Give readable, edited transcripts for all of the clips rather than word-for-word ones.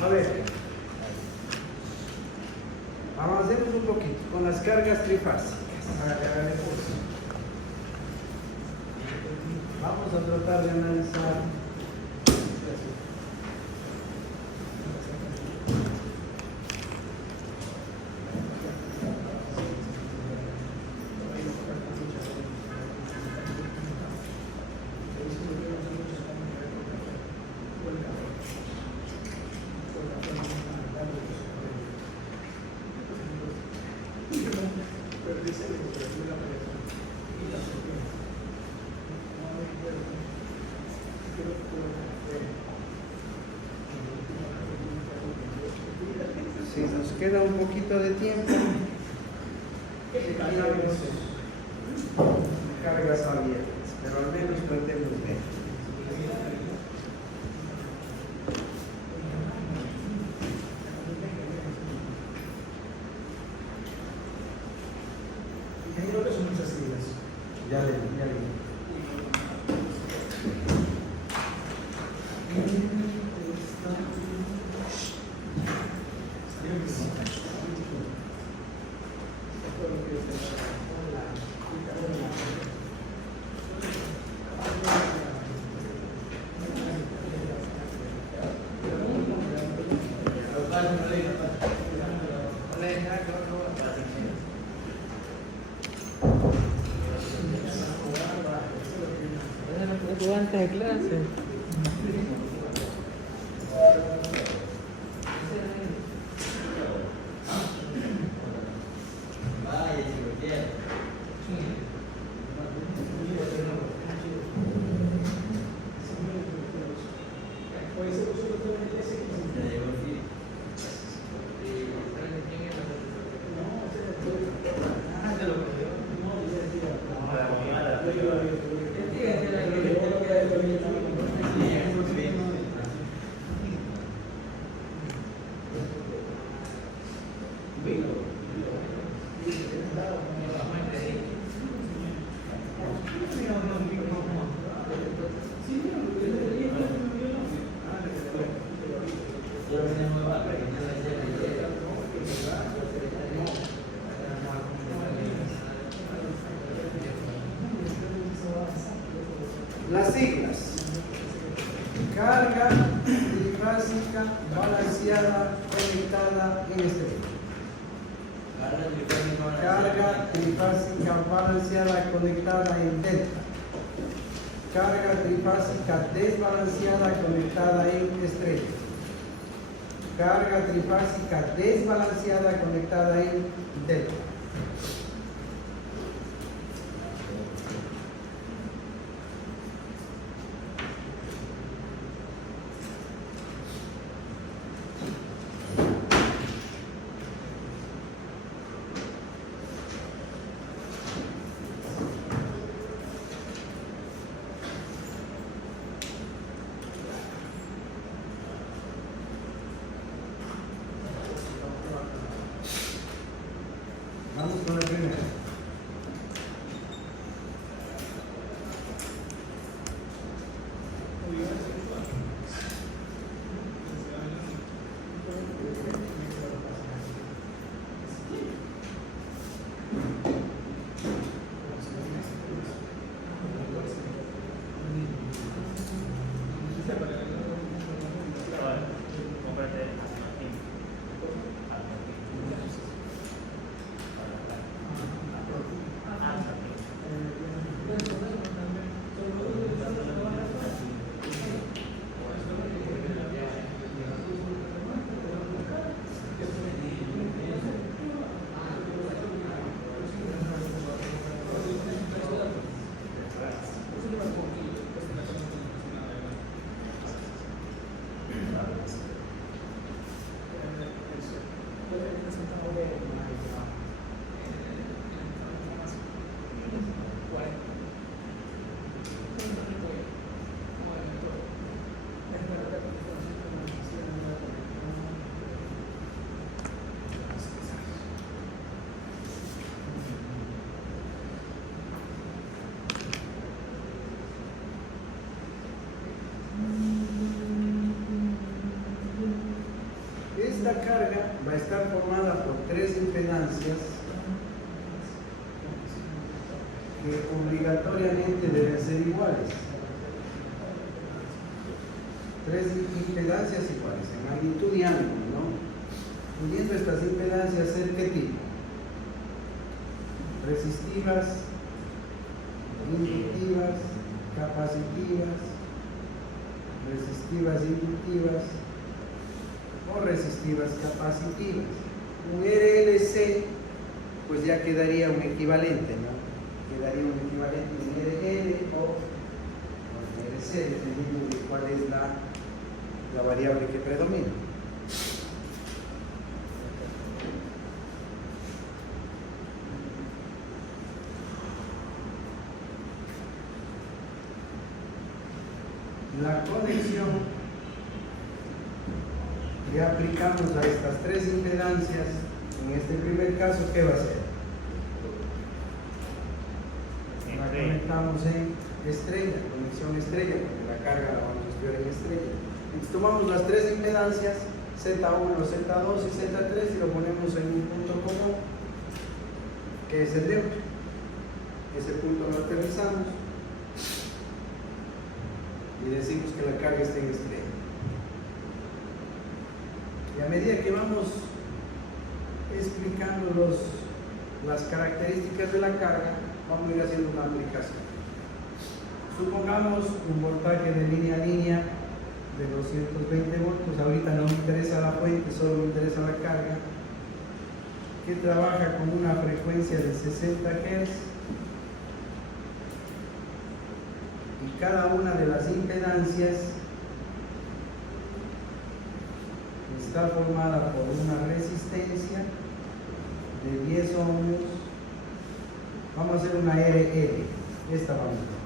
A ver, avancemos un poquito con las cargas trifásicas. Vamos a tratar de analizar. Si nos queda un poquito de tiempo, seguiremos cargas abiertas, pero al menos tratemos de. Creo que son muchas siglas. Ya le. Antes de clase. Las siglas: carga trifásica balanceada conectada en estrella. Carga trifásica balanceada conectada en delta. Carga trifásica desbalanceada conectada en estrella. Carga trifásica desbalanceada conectada en delta. Vamos con la primera. esta carga va a estar formada por tres impedancias que obligatoriamente deben ser iguales. Tres impedancias iguales en magnitud y ángulo, ¿no? Pudiendo estas impedancias ser ¿qué tipo? Resistivas, inductivas, capacitivas, resistivas inductivas o resistivas capacitivas. Un RLC pues ya quedaría un equivalente, ¿no? Quedaría un equivalente un RL o un RC, dependiendo de cuál es la variable que predomina. La conexión que aplicamos a estas tres impedancias, en este primer caso, ¿qué va a ser? La conectamos en estrella, conexión estrella, porque la carga la vamos a estudiar en estrella. Entonces tomamos las tres impedancias, Z1, Z2 y Z3, y lo ponemos en un punto común, que es el neutro. Ese punto lo aterrizamos y decimos que la carga está en estrella. Y a medida que vamos explicando las características de la carga, vamos a ir haciendo una aplicación. Supongamos un voltaje de línea a línea de 220 voltios. Ahorita no me interesa la fuente, solo me interesa la carga, que trabaja con una frecuencia de 60 Hz. Y cada una de las impedancias está formada por una resistencia de 10 ohmios. Vamos a hacer una RL, esta vamos a hacer.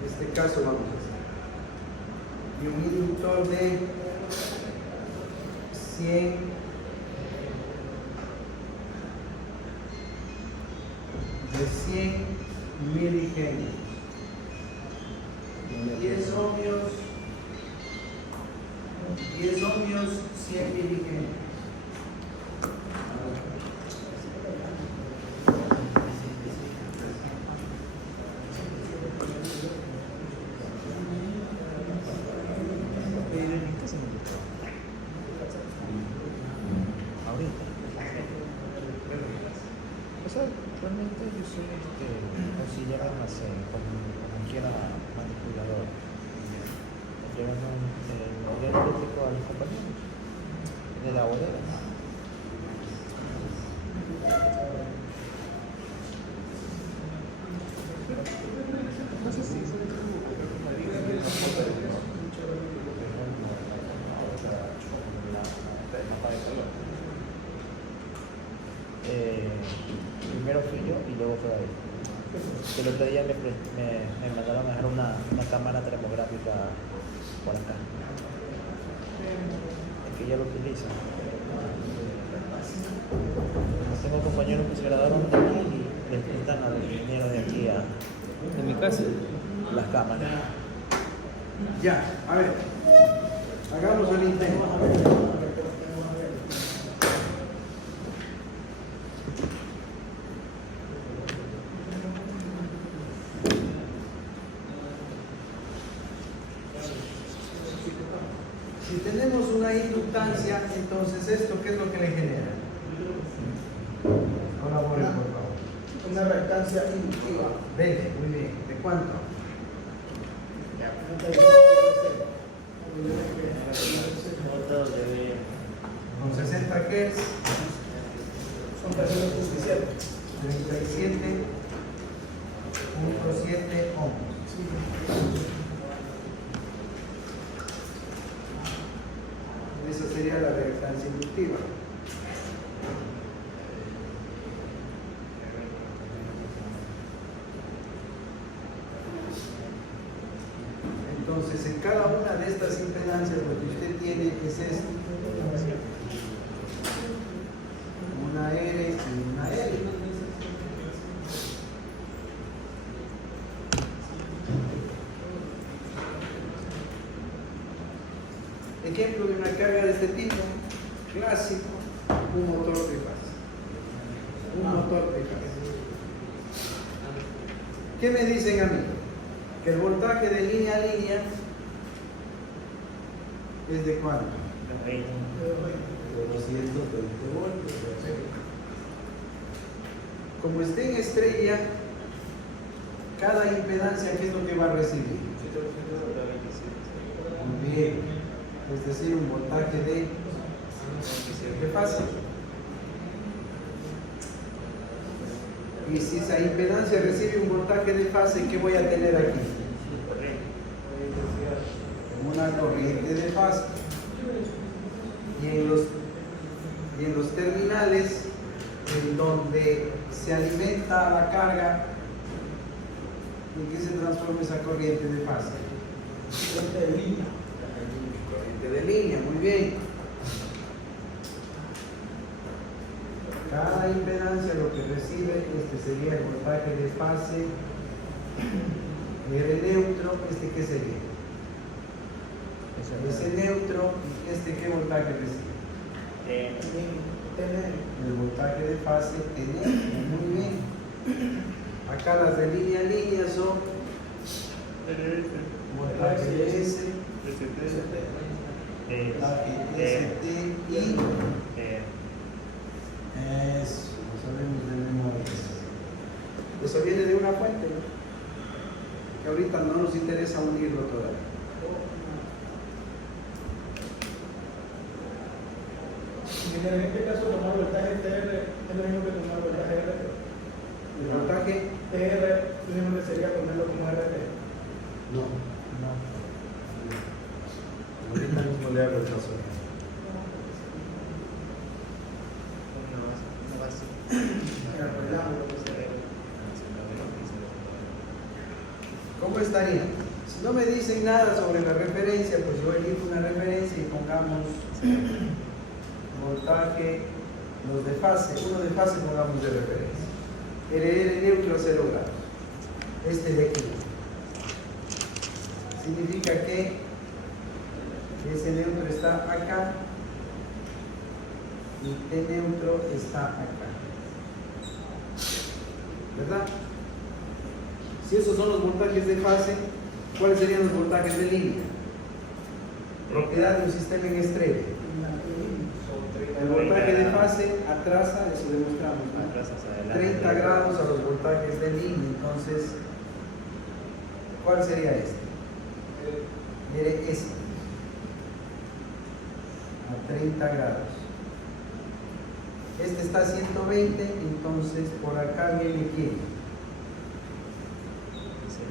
En este caso vamos a hacer. Y un inductor de 100 miligenios. 10 ohmios, 100 miligenios. Actualmente yo soy auxiliar de almacén, como quiera manipulador. Llevando el modelo eléctrico a los compañeros de la bodega. Primero fui yo y luego fue David. El otro día me mandaron a dejar una cámara termográfica por acá. Es que ya lo utilizan. Tengo compañeros que se graduaron de aquí y les prestan a los ingenieros de aquí En mi casa. las cámaras. Ya, a ver, hagamos el intento. Si tenemos una inductancia, entonces esto, ¿qué es lo que le genera? Colaboren, por favor. Una reactancia inductiva. 20, muy bien. ¿De cuánto? Con 60 Hz, Son 367. 37.7 ohms. Esa sería la reactancia inductiva. Entonces, en cada una de estas impedancias lo que usted tiene es esto. Una R y una L. Ejemplo de una carga de este tipo, clásico, un motor trifásico. Un motor trifásico. ¿Qué me dicen a mí? Que el voltaje de línea a línea es de cuánto? De 220 voltios. Como esté en estrella, cada impedancia, ¿qué es lo que va a recibir? Muy bien, es decir, un voltaje de fase. Y si esa impedancia recibe un voltaje de fase, ¿qué voy a tener aquí? Una corriente de fase. Y en los terminales, en donde se alimenta la carga, ¿en qué se transforma esa corriente de fase? Corriente de línea. Corriente de línea, muy bien. Cada impedancia lo que recibe, este sería el voltaje de fase, R neutro, ¿este qué sería? Ese neutro, ¿este qué voltaje recibe? El voltaje de fase T neutro, muy bien. Acá las de línea a línea son voltaje de S, voltaje ST y eso, lo sabemos de memoria. Eso viene de una fuente, ¿no? Que ahorita no nos interesa unirlo todavía. En este caso, tomar voltaje TR es lo mismo que tomar voltaje RT. ¿El voltaje? TR lo mismo que sería ponerlo como RT. No. Ahorita mismo le hago el caso. ¿Cómo estaría? Si no me dicen nada sobre la referencia, pues yo elijo una referencia y pongamos voltaje, los de fase, uno de fase pongamos de referencia. RR neutro a 0 grados. Este de aquí. Significa que ese neutro está acá y T neutro está acá. ¿Verdad? Si esos son los voltajes de fase, ¿cuáles serían los voltajes de línea? Propiedad de un sistema en estrella. El voltaje de fase atrasa, eso demostramos, ¿no? 30 grados a los voltajes de línea. Entonces, ¿cuál sería este? RS a 30 grados. Este está a 120, entonces por acá viene quién?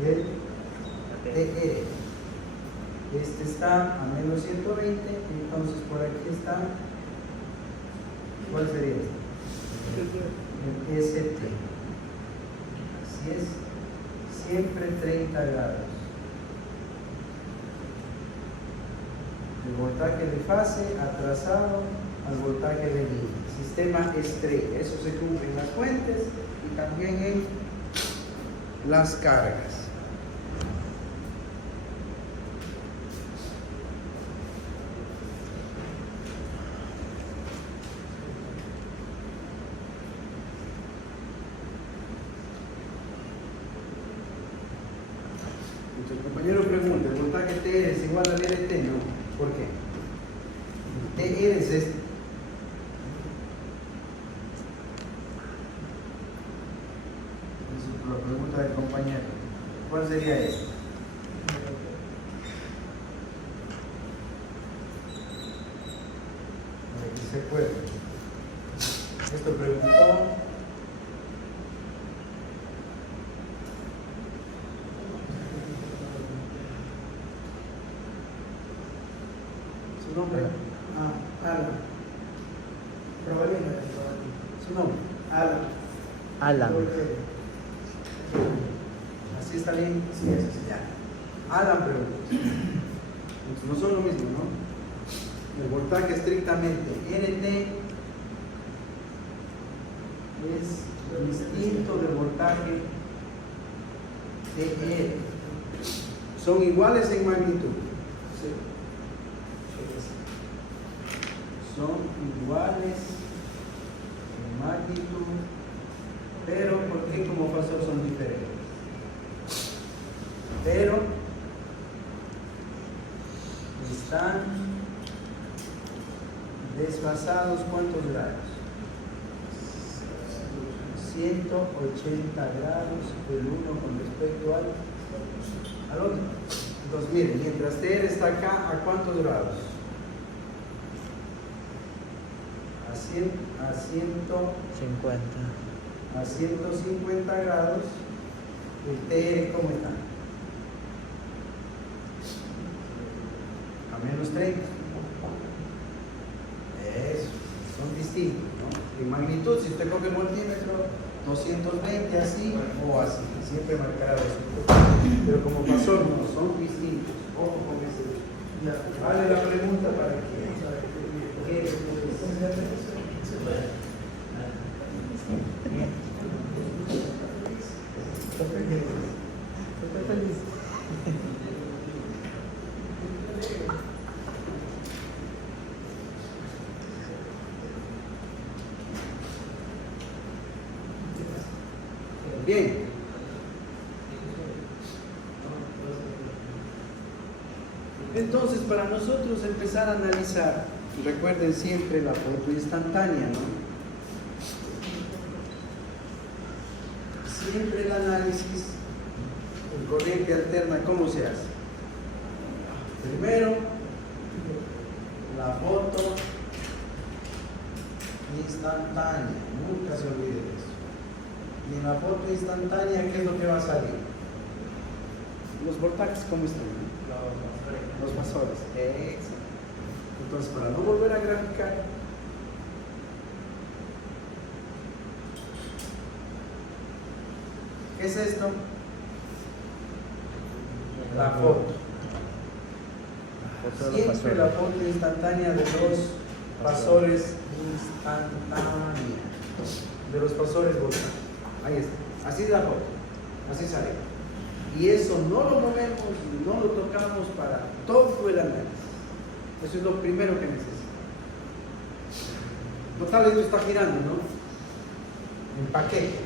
El TR. Este está a menos 120, entonces por aquí está. ¿Cuál sería este? El ST. Así es, siempre 30 grados. El voltaje de fase atrasado al voltaje de línea. Sistema estrella. Eso se cumple en las fuentes y también en las cargas. El compañero pregunta, ¿el voltaje TR es igual al RT? No. ¿Por qué? TR es este. Esa es la pregunta del compañero. ¿Cuál sería este? Aquí se puede. Esto preguntó. ¿Su nombre? Alan. Probalina. ¿Su nombre? Alan. ¿Así está bien? Sí, eso sí. Ya. Alan pregunta. Entonces, no son lo mismo, ¿no? El voltaje estrictamente RT es distinto del voltaje TR. Son iguales en magnitud. son iguales en magnitud, pero ¿por qué como fasor son diferentes? Pero están desfasados ¿cuántos grados? 180 grados el uno con respecto al otro. Entonces miren, mientras TR está acá, ¿a cuántos grados? A 150 grados. El TR ¿cómo está? A menos 30. Eso, son distintos, ¿no? En magnitud, si usted coge el multímetro, 220 así o así, siempre marcará 200. Pero como pasó, no, son distintos. Ojo con ese. Vale la pregunta para que bien. Entonces, para nosotros empezar a analizar, recuerden siempre la foto instantánea, ¿no? Siempre el análisis en corriente alterna, ¿cómo se hace? Primero, la foto instantánea, nunca se olvide de eso. Y en la foto instantánea, ¿qué es lo que va a salir? Los voltajes, ¿cómo están? Los fasores. Exacto. Entonces, para no volver a graficar, ¿qué es esto? La foto. Siempre la foto instantánea de los fasores instantáneos. De los fasores voltajes. Ahí está. Así es la foto. Así sale. Y eso no lo movemos, no lo tocamos para todo el análisis. Eso es lo primero que necesitamos. Total, esto está girando, ¿no? En paquete.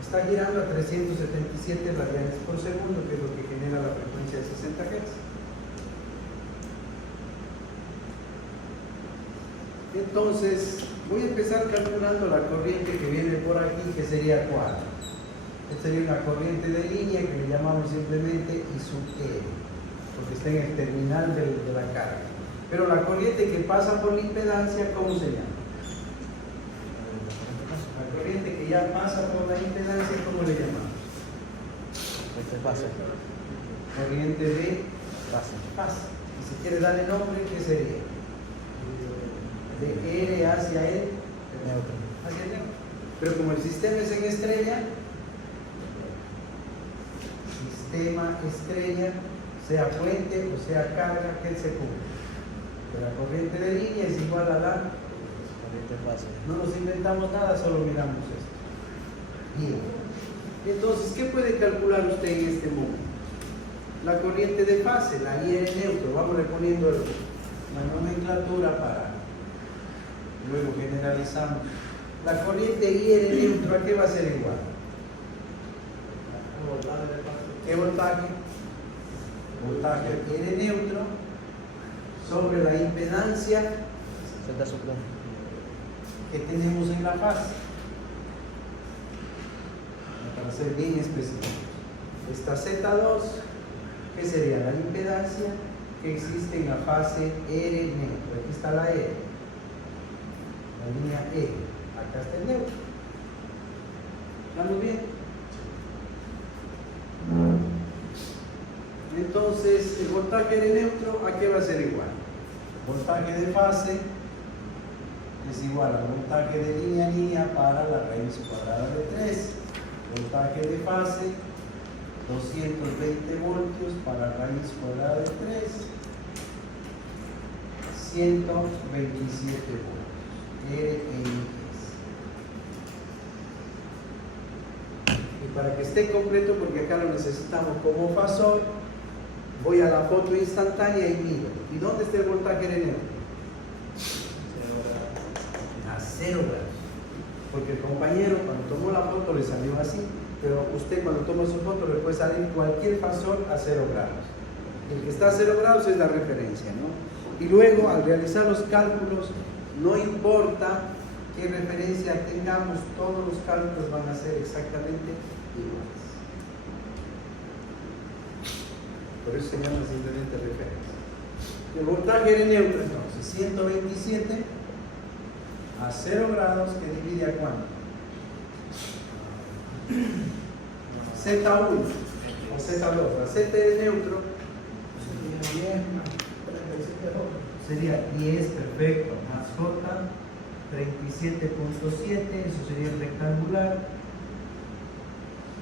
Está girando a 377 radianes por segundo, que es lo que genera la frecuencia de 60 Hz. Entonces, voy a empezar calculando la corriente que viene por aquí, que sería ¿cuál? Esta sería una corriente de línea que le llamamos simplemente I sub E, porque está en el terminal de la carga. Pero la corriente que pasa por la impedancia, ¿cómo se llama? La corriente que ya pasa por la impedancia, ¿cómo le llamamos? Corriente de pasa. Y si quiere darle nombre, ¿qué sería? De R hacia el neutro. Hacia el neutro. Pero como el sistema es en estrella, sistema estrella, sea puente o sea carga, que se cubre. La corriente de línea es igual a la corriente fase. No nos inventamos nada, solo miramos esto. Bien. Entonces, ¿qué puede calcular usted en este momento? La corriente de fase, la IR neutro. Vamos poniendo la nomenclatura para luego generalizamos. La corriente IR neutro, ¿a qué va a ser igual? ¿Qué voltaje? Voltaje R neutro sobre la impedancia que tenemos en la fase. Para ser bien específicos. Esta Z2, ¿qué sería? La impedancia que existe en la fase R neutro. Aquí está la R, la línea E. Acá está el neutro. ¿Estamos bien? Entonces, el voltaje de neutro, ¿a qué va a ser igual? Voltaje de fase es igual al voltaje de línea para la raíz cuadrada de 3. Voltaje de fase, 220 voltios para raíz cuadrada de 3, 127 voltios. R e y para que esté completo, porque acá lo necesitamos como fasor, voy a la foto instantánea y miro. ¿Y dónde está el voltaje de neutro? 0 grados. Porque el compañero cuando tomó la foto le salió así, pero usted cuando toma su foto le puede salir cualquier fasor a 0 grados. El que está a 0 grados es la referencia, ¿no? Y luego al realizar los cálculos, no importa qué referencia tengamos, todos los cálculos van a ser exactamente iguales. Por eso se llama simplemente referencia. El voltaje de neutro, entonces, 127 a 0 grados, que divide a cuánto? Z1 o Z2. La Z de neutro sería 10, perfecto, más J, 37.7, eso sería el rectangular.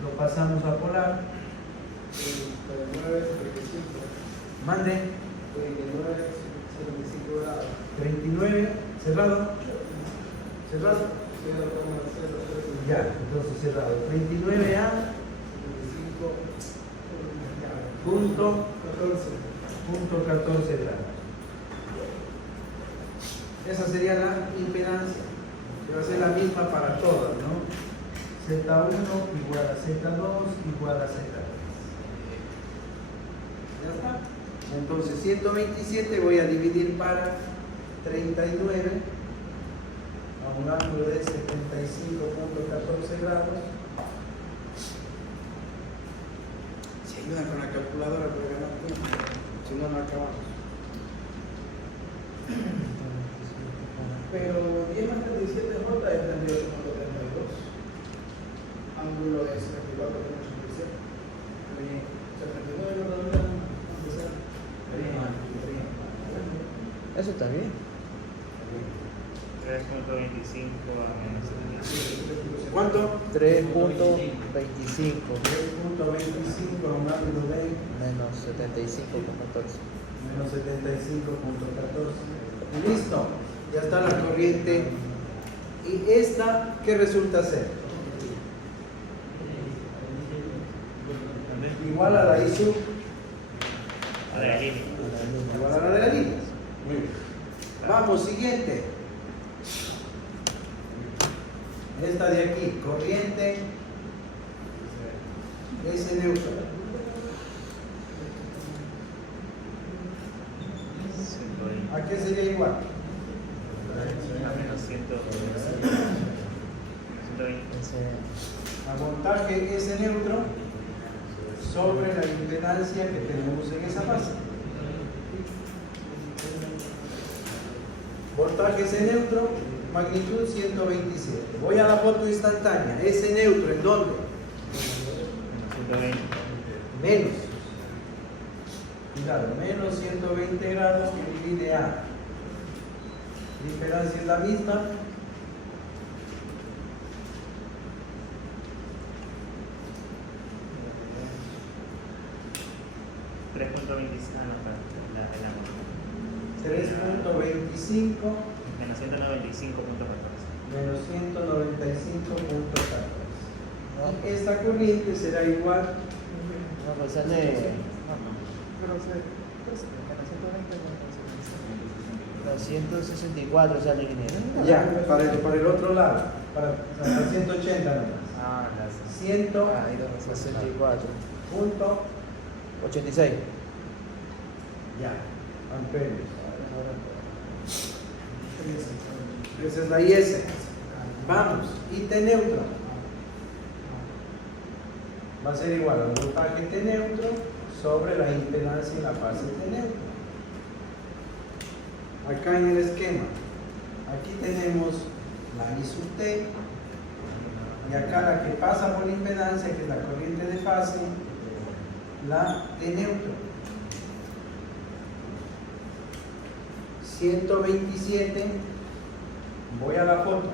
Lo pasamos a polar. 39, 35. Mande. 39, 75 grados. 39, cerrado. Cerrado. 0,003. Ya, entonces cerrado. 39A, 25. punto 14. 14 grados. Esa sería la impedancia, que va a ser la misma para todas, ¿no? Z1 igual a Z2 igual a Z3. Ya está. Entonces 127 voy a dividir para 39 a un ángulo de 75.14 grados. Si ayudan con la calculadora puede ganar tiempo, si no, no acabamos. Pero 10 más 37 J es 38.32. Ángulo es 24.87. Bien. O sea, 39 lo redondeamos, aunque sea. Eso está bien. 3.25 a menos 75. ¿Cuánto? 3.25 3.25 a un ángulo de menos 75.14. menos 75.14. Listo, ya está la corriente. ¿Y esta qué resulta ser? Igual a la I sub, A de la línea. igual a la de la línea. Muy bien. Vamos, siguiente. Esta de aquí, corriente S neutro. 120. ¿A qué sería igual? A menos 120. A voltaje S neutro sobre la impedancia que tenemos en esa fase. Voltaje S neutro, magnitud 127. Voy a la foto instantánea. S neutro, ¿en dónde? 120. Menos. Cuidado, menos 120 grados que divide A. La impedancia es la misma. 3.25. Ah, no, la 3.25 menos 195.14. menos 195.14. Esta corriente será igual No, pues sale. Pero se. A 164 sale lineal. ya para el otro lado, para 180 nomás. Ah, las 100 64. punto 86. ya amperios. Esa es la IS. Vamos, IT neutro va a ser igual al voltaje T neutro sobre la impedancia en la fase T neutro. Acá en el esquema, aquí tenemos la I sub T y acá la que pasa por la impedancia, que es la corriente de fase, la T neutro. 127, voy a la foto.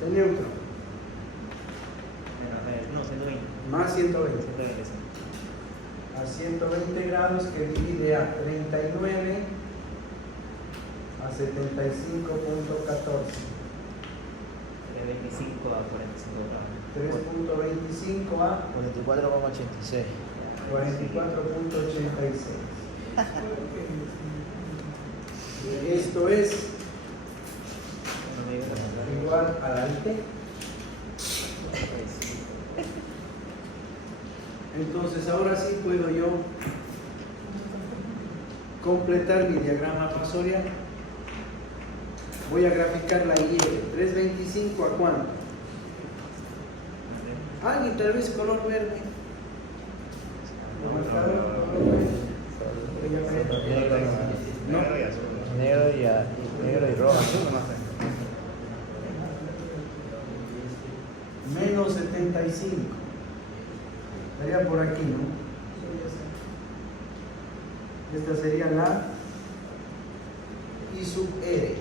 T neutro, No, 120. más 120. 120, sí. A 120 grados que divide a 39 a 75.14. De 25 a 45 grados. 3.25 a 44,86. 44.86. Esto es No me digas la verdad. igual a la IT. Entonces ahora sí puedo yo completar mi diagrama fasorial. Voy a graficar la IE. 325 ¿a cuánto? Alguien tal vez color verde. No. Negro y rojo. Menos 75. Estaría por aquí, ¿no? Esta sería la I sub R.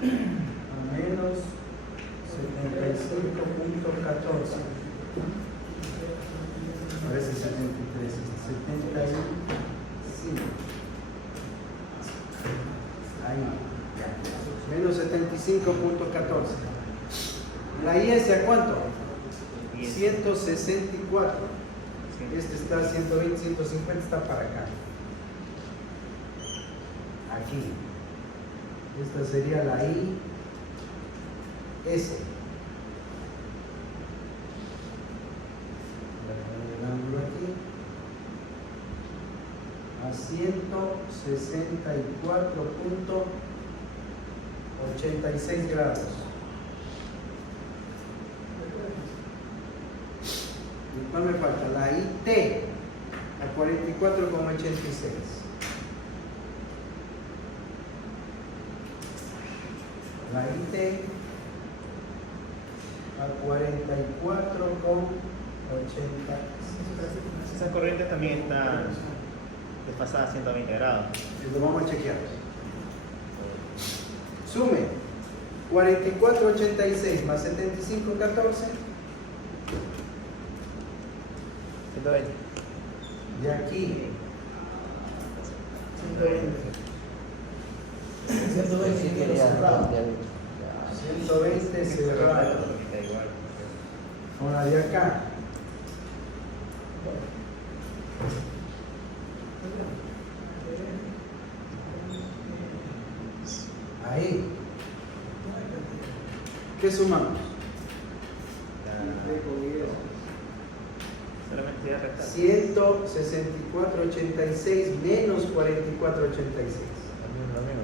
A menos 75.14. Parece 73. 75. Ahí. Menos 75.14. La IS a cuánto? 164. Este está 120, 150 está para acá. Aquí. Esta sería la IS. El ángulo aquí. A 164.86 grados. ¿Y cuál me falta? La IT a 44.86. La IT a 44.86. Esa corriente también está desfasada a 120 grados. Lo vamos a chequear. Sume 44.86 más 75.14. 120. De aquí 120 Sí, quería. 120 cerrado. Ahora de acá. Ahí. ¿Qué sumamos? Solamente ya restar. 164.86 menos 44.86. Lo mismo,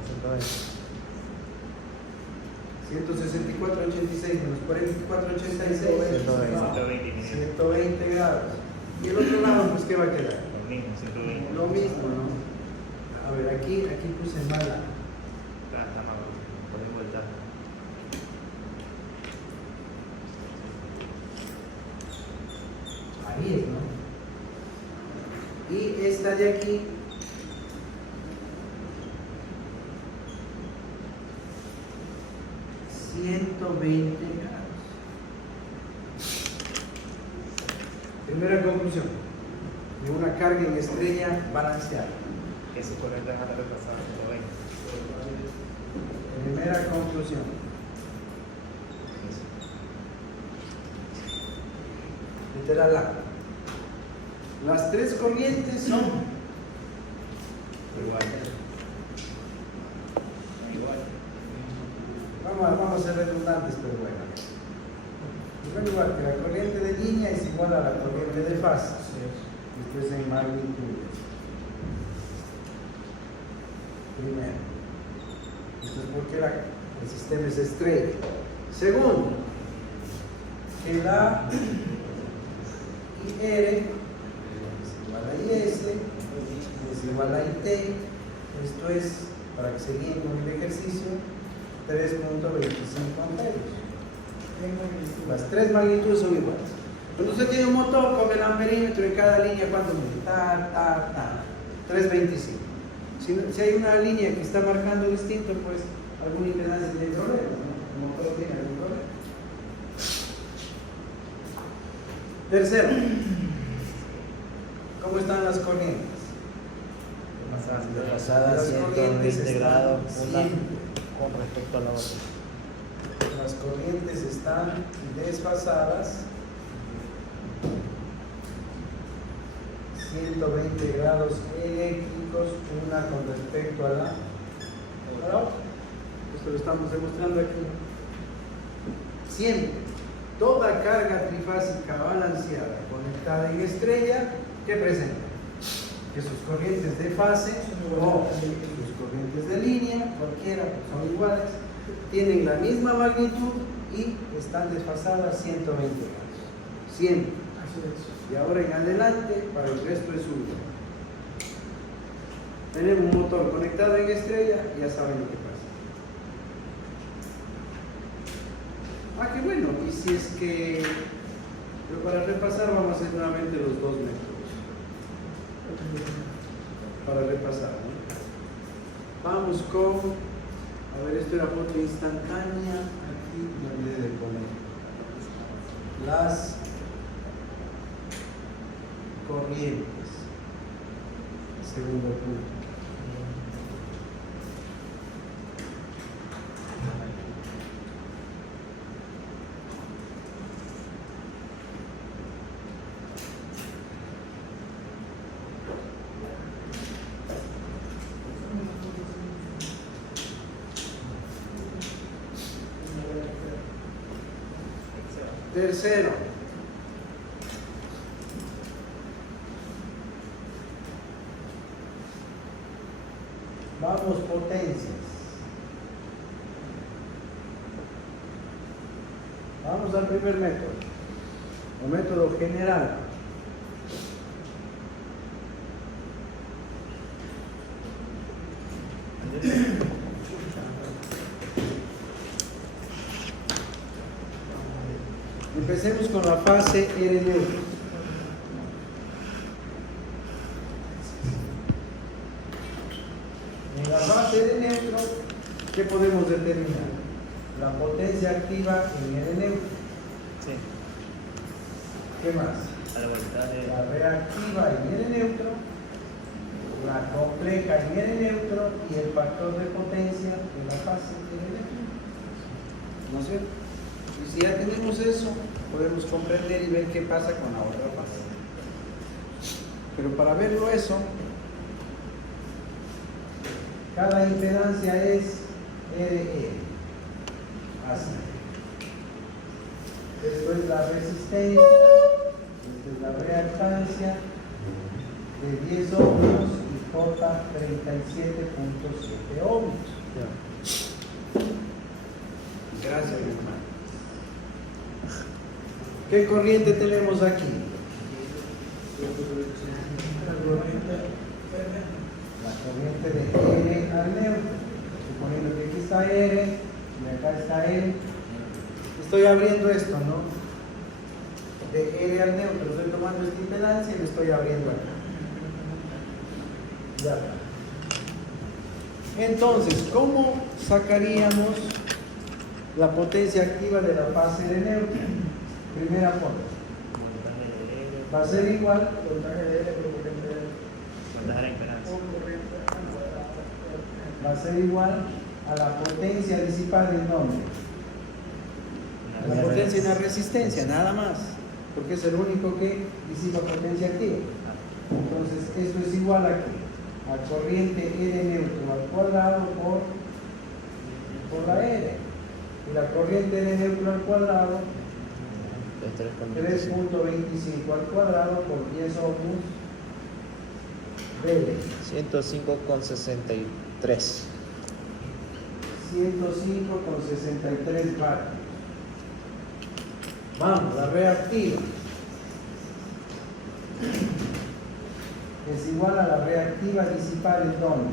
164.86 menos 44.86. 120 120 grados. Y el otro lado, pues, ¿qué va a quedar? Lo mismo, 120. Lo mismo, ¿no? A ver, aquí puse mala. Está mal, por ahí vuelta. Ahí es, ¿no? Y esta de aquí. $120 grados. Primera conclusión de una carga en estrella balanceada. Que su corriente va a estar desfasada a 120. Primera conclusión. Literal A. Las tres corrientes son iguales. Vamos a ser redundantes, pero bueno. En primer lugar, que la corriente de línea es igual a la corriente de fase. Esto es en magnitudes. Primero. Esto es porque el sistema es estrella. Segundo, que la IR es igual a IS, es igual a IT. Esto es, para que se guíen con el ejercicio, 3.25 amperios. Las tres magnitudes son iguales. Cuando usted tiene un motor con el amperímetro en cada línea, ¿cuánto mide? 3.25. Si hay una línea que está marcando distinto, pues algún impedancia tiene problemas, ¿no? El motor tiene algún problema. Tercero, ¿cómo están las corrientes? Pasada Las corrientes 120 grados una siempre. con respecto a la otra. Las corrientes están desfasadas 120 grados eléctricos, una con respecto a la otra. Esto lo estamos demostrando aquí. Siempre, toda carga trifásica balanceada conectada en estrella, ¿qué presenta? Que sus corrientes de fase o sus corrientes de línea, cualquiera, son iguales, tienen la misma magnitud y están desfasadas 120 grados. Siempre. Y ahora en adelante, para el resto de su vida. Tenemos un motor conectado en estrella, ya saben lo que pasa. Qué bueno. Y si es que, pero para repasar vamos a hacer nuevamente los dos métodos. Para repasar, ¿no? Vamos con, a ver, esto era foto instantánea. Aquí me olvidé de poner las corrientes. Segundo punto. Tercero, vamos potencias. Vamos al primer método, o método general. Empecemos con la fase R neutro. En la fase R neutro, ¿qué podemos determinar? La potencia activa en R neutro. Sí. ¿Qué más? A la voluntad de. La reactiva en R neutro, la compleja en R neutro y el factor de potencia en la fase R neutro. ¿No es cierto? Y si ya tenemos eso, podemos comprender y ver qué pasa con la otra fase. Pero para verlo eso, cada impedancia es RE. Así. Esto es la resistencia, esta es la reactancia de 10 ohmios y J 37.7 ohmios. Gracias, mi hermano. ¿Qué corriente tenemos aquí? La corriente de R al neutro. Suponiendo que aquí está R y acá está L. Estoy abriendo esto, ¿no? De R al neutro. Estoy tomando esta impedancia y lo estoy abriendo acá. Ya está. Entonces, ¿cómo sacaríamos la potencia activa de la fase de neutro? Primera forma. Va a ser igual va a ser igual a la potencia disipada en dónde? La potencia en la resistencia, nada más, porque es el único que disipa potencia activa. Entonces, esto es igual a ¿qué? A corriente R neutro al cuadrado por la R. Y la corriente R neutro al cuadrado 3.25 al cuadrado por 10 ohmios de 105,63. 105,63 vatios. Vamos, la reactiva es igual a la reactiva disipada en dónde?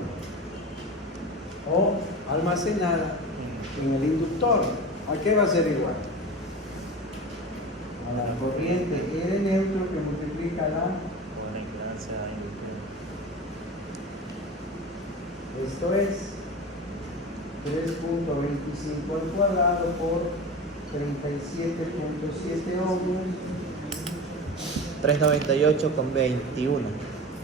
O almacenada en el inductor. ¿A qué va a ser igual? A la corriente R neutro que multiplica la. Esto es 3.25 al cuadrado por 37.7 ohmios. 398,21. 398,21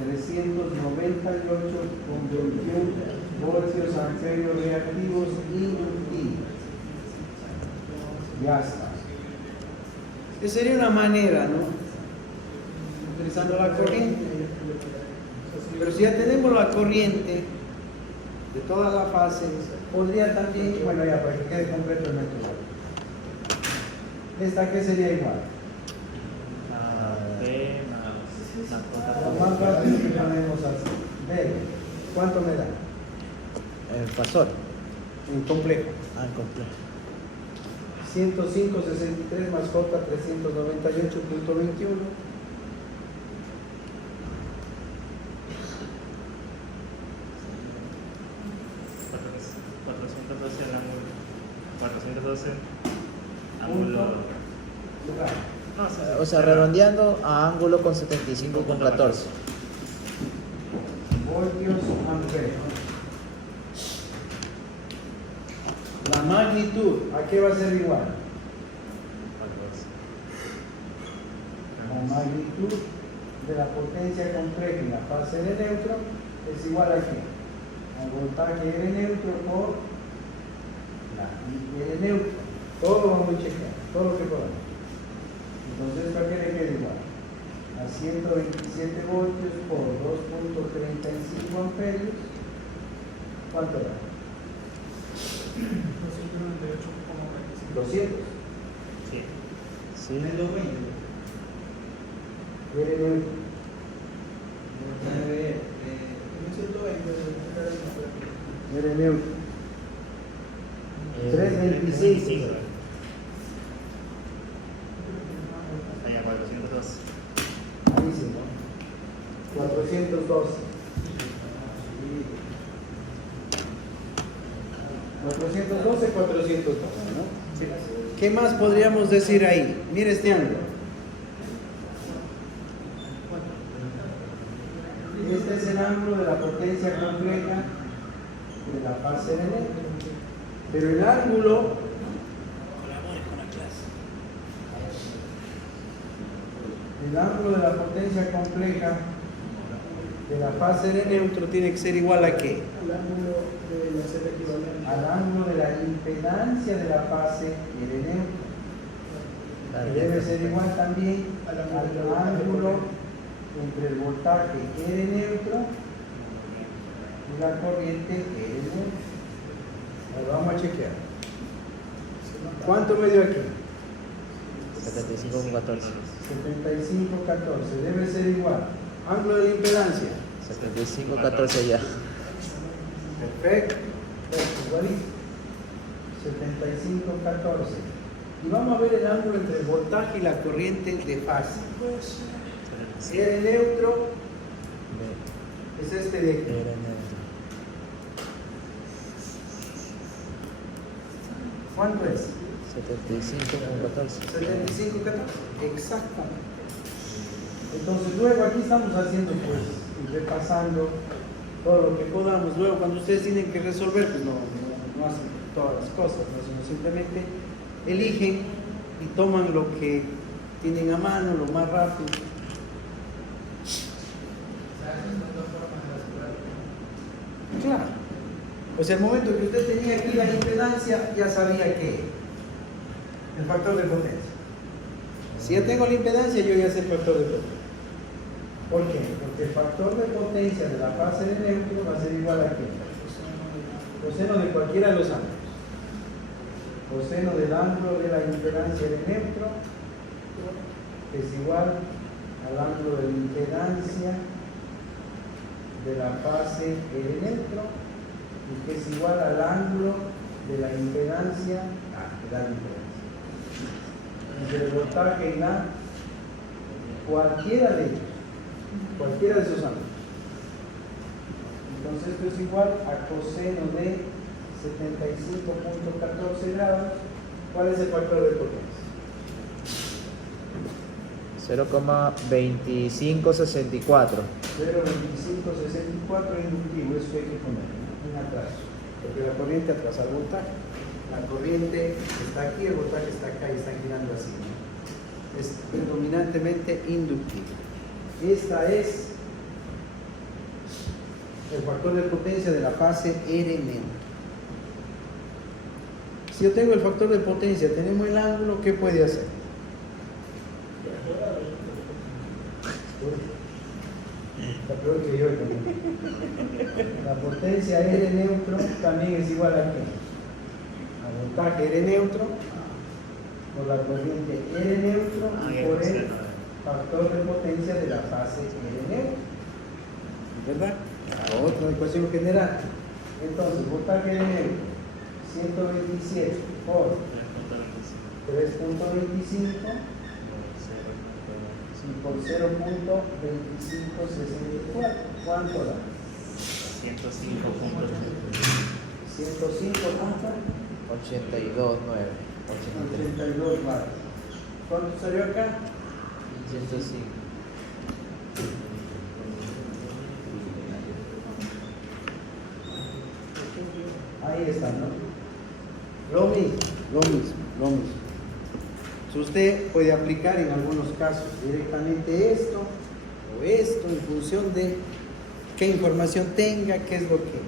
voltios amperios reactivos inductivos. Ya está. Que sería una manera, ¿no? Utilizando la corriente Pero si ya tenemos la corriente de toda la fase, podría también, bueno ya para que quede completo el método. ¿Esta qué sería igual? La B más la Lo J. más fácil que ponemos así. B, ¿cuánto me da? El pasor. En complejo. Ah, complejo. 105.63 más J 398.21. 412 el ángulo. 412 ángulo. No, sí, O sea, redondeando a ángulo con 75,14. Voltios amperes. La magnitud, ¿a qué va a ser igual? La magnitud de la potencia compleja en la fase de neutro es igual a qué? Al voltaje R neutro por la I R neutro. Todo lo vamos a chequear, todo lo que podamos. Entonces, ¿para qué le queda igual? A 127 voltios por 2.35 amperios. ¿Cuánto da? 200. sí. Sí. R neutro. R neutro. 325. Allá 412. Ahí sí, ¿no? 412. 412, 412, ¿no? ¿Qué más podríamos decir ahí? Mire este ángulo. Este es el ángulo de la potencia compleja de la fase de neutro. Pero el ángulo, el ángulo de la potencia compleja de la fase de neutro tiene que ser igual a ¿qué? Al ángulo de la Z equivalente. Al ángulo de la impedancia de la fase R neutro. Que debe ser igual también al ángulo entre el voltaje R neutro y la corriente R neutro. Ahora vamos a chequear. ¿Cuánto me dio aquí? 75,14. 75,14. Debe ser igual. Ángulo de la impedancia. 75,14 ya. Perfecto. Igualito. 75,14. Y vamos a ver el ángulo entre el voltaje y la corriente de fase. R neutro es este de aquí. Era neutro. ¿Cuánto es? 75,14. 75,14. Exactamente. Entonces luego aquí estamos haciendo pues, repasando todo lo que podamos. Luego cuando ustedes tienen que resolver, pues no hacen todas las cosas, ¿no? Sino simplemente eligen y toman lo que tienen a mano, lo más rápido. Claro. O sea, el momento que usted tenía aquí la impedancia, ya sabía que el factor de potencia. Si ya tengo la impedancia, yo ya sé el factor de potencia. ¿Por qué? Porque el factor de potencia de la fase de neutro va a ser igual a ¿qué? Coseno de cualquiera de los ángulos. Coseno del ángulo de la impedancia de neutro es igual al ángulo de la impedancia de la fase R neutro y que es igual al ángulo de la impedancia entre el voltaje y la cualquiera de ellos, cualquiera de esos ángulos. Entonces esto es igual a coseno de 75.14 grados. ¿Cuál es el factor de potencia? 0,2564. 0,2564 inductivo, eso hay que poner, ¿no? Un atraso, porque la corriente atrasa al voltaje. La corriente está aquí, el voltaje está acá y están girando así, ¿no? Es predominantemente inductivo. Esta es el factor de potencia de la fase R neutro. Si yo tengo el factor de potencia, tenemos el ángulo, ¿qué puede hacer? Está peor que yo también. La potencia R neutro también es igual a qué? Al voltaje R neutro por la corriente R neutro y por el factor de potencia de la fase R neutro. ¿Verdad? La otra ecuación general. Entonces, voltaje R neutro 127 por 3.25 y por 0.2564. ¿Cuánto da? 105 puntos. 105 puntos. 82.9. 82 watts. ¿Cuánto salió acá? 105. Ahí está, ¿no? Lo mismo. Si usted puede aplicar en algunos casos directamente esto o esto en función de qué información tenga, qué es lo que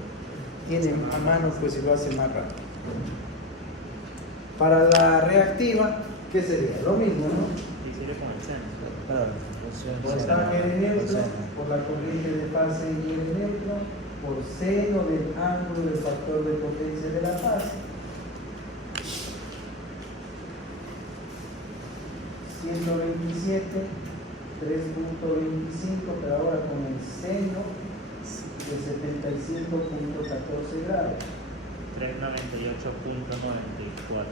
tiene a mano, pues se lo hace más rápido. Para la reactiva, ¿qué sería? Lo mismo, ¿no? Y sería con el seno. Claro, Voltaje R neutro por la corriente de fase y R neutro por seno del ángulo del factor de potencia de la fase. 127, 3.25, pero ahora con el seno de 75.14 grados. 398.94.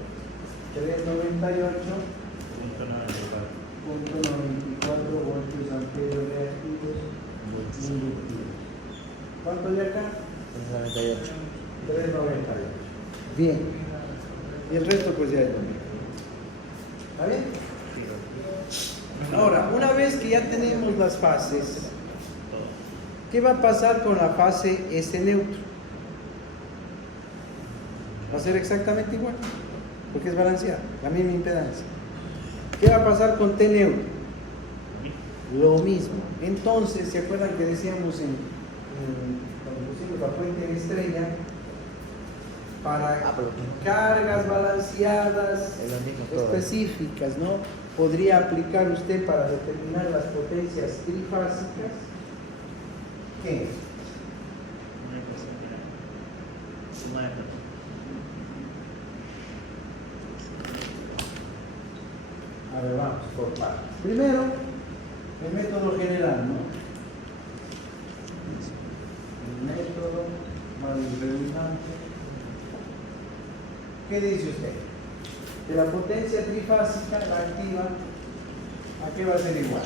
398.94 voltios amperios reactivos inductivos. ¿Cuánto hay acá? 98. 398. Bien. Y el resto pues ya es lo mismo. ¿Está bien? Ahora, una vez que ya tenemos las fases, ¿qué va a pasar con la fase S neutro? Va a ser exactamente igual, porque es balanceada, la misma impedancia. ¿Qué va a pasar con T neutro? Lo mismo. Entonces, ¿se acuerdan que decíamos cuando pusimos la fuente de estrella? Para cargas balanceadas Es lo mismo todo. específicas, ¿no? Podría aplicar usted para determinar las potencias trifásicas. ¿Qué? Una ecuación general. Suma de factores. A ver, vamos por partes. Primero, el método general, ¿no? El método más redundante. ¿Qué dice usted? De la potencia trifásica, la activa, ¿a qué va a ser igual?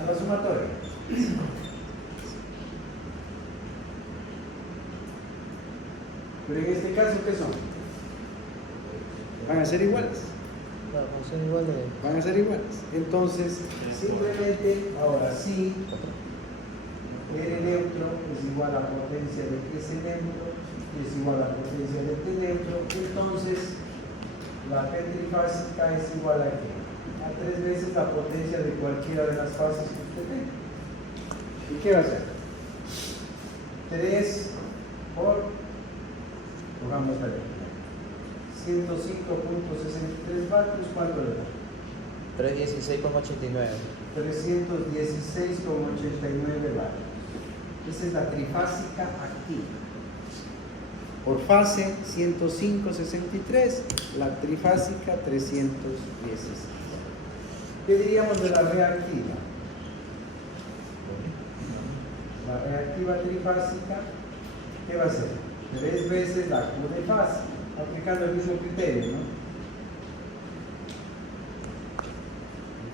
A la sumatoria. Pero en este caso, ¿qué son? Van a ser iguales. Claro, son iguales. Van a ser iguales. Entonces, simplemente, ahora sí, R neutro es igual a potencia de S neutro y es igual a potencia de T neutro. Entonces, la P trifásica es igual a ¿qué? A 3 veces la potencia de cualquiera de las fases que usted tenga. ¿Y qué va a ser? 3 por, pongamos la 105.63 vatios, ¿cuánto le da? 316,89. 316,89 vatios. Esa es la trifásica activa. Por fase 105,63, la trifásica 316. ¿Qué diríamos de la reactiva? La reactiva trifásica, ¿qué va a ser? 3 veces la Q de fase, aplicando el mismo criterio, ¿no?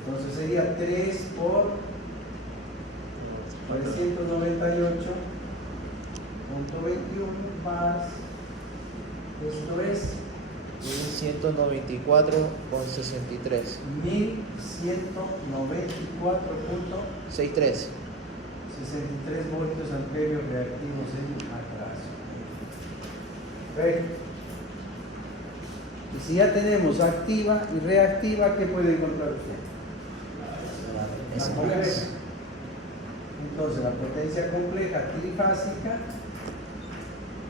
Entonces sería 3 por 398.21 más, esto es 1194,63. 1194.63 63. voltios amperios reactivos en atraso. Perfecto. Y si ya tenemos activa y reactiva, ¿qué puede encontrar usted? La compleja. Entonces, la potencia compleja trifásica,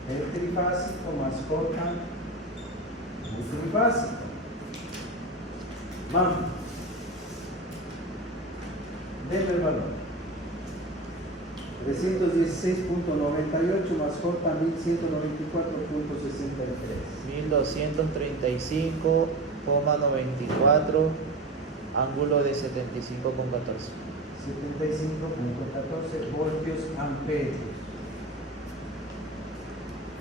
el trifásico más J, el trifásico. Vamos. Denle el valor. 716.98 más J 1194.63. 1235,94, ángulo de 75,14. 75.14 voltios amperios.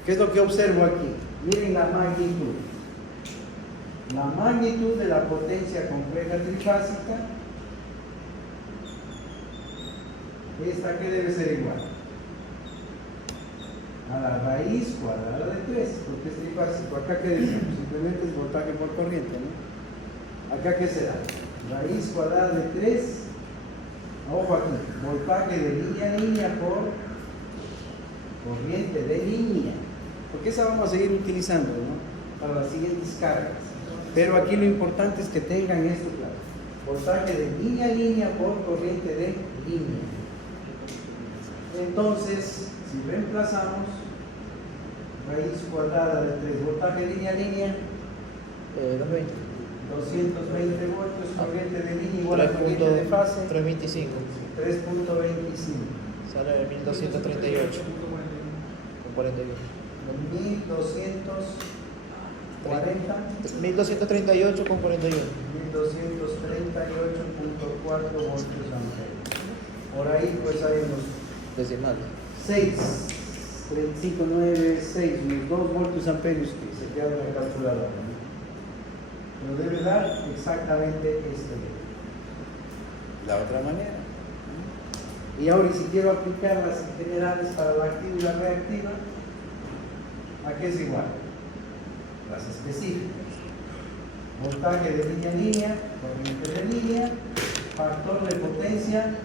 ¿Qué es lo que observo aquí? Miren la magnitud. La magnitud de la potencia compleja trifásica, esta que debe ser igual a la raíz cuadrada de 3, porque es trifásico. Acá que decimos, simplemente es voltaje por corriente, ¿no? Acá ¿qué será? Raíz cuadrada de 3, ojo aquí, voltaje de línea a línea por corriente de línea, porque esa vamos a seguir utilizando, ¿no? Para las siguientes cargas. Pero aquí lo importante es que tengan esto claro. Voltaje de línea a línea por corriente de línea. Entonces, si reemplazamos raíz cuadrada de 3, voltaje de línea a línea, 220. 220 voltios, corriente de línea igual a corriente de fase, 325. 3.25. Sale 1238 con 41. 1240. 1238 con 41. 1238.4 voltios amperios. Por ahí pues hay unos Decimal. 6, 3596, unos 2 voltios amperios que se quedan en la calculadora, ¿no? Pero debe dar exactamente este valor. La otra manera, ¿no? Y ahora, si quiero aplicar las generales para la activa y la reactiva, ¿a qué es igual? Las específicas. Voltaje de línea a línea, corriente de línea, factor de potencia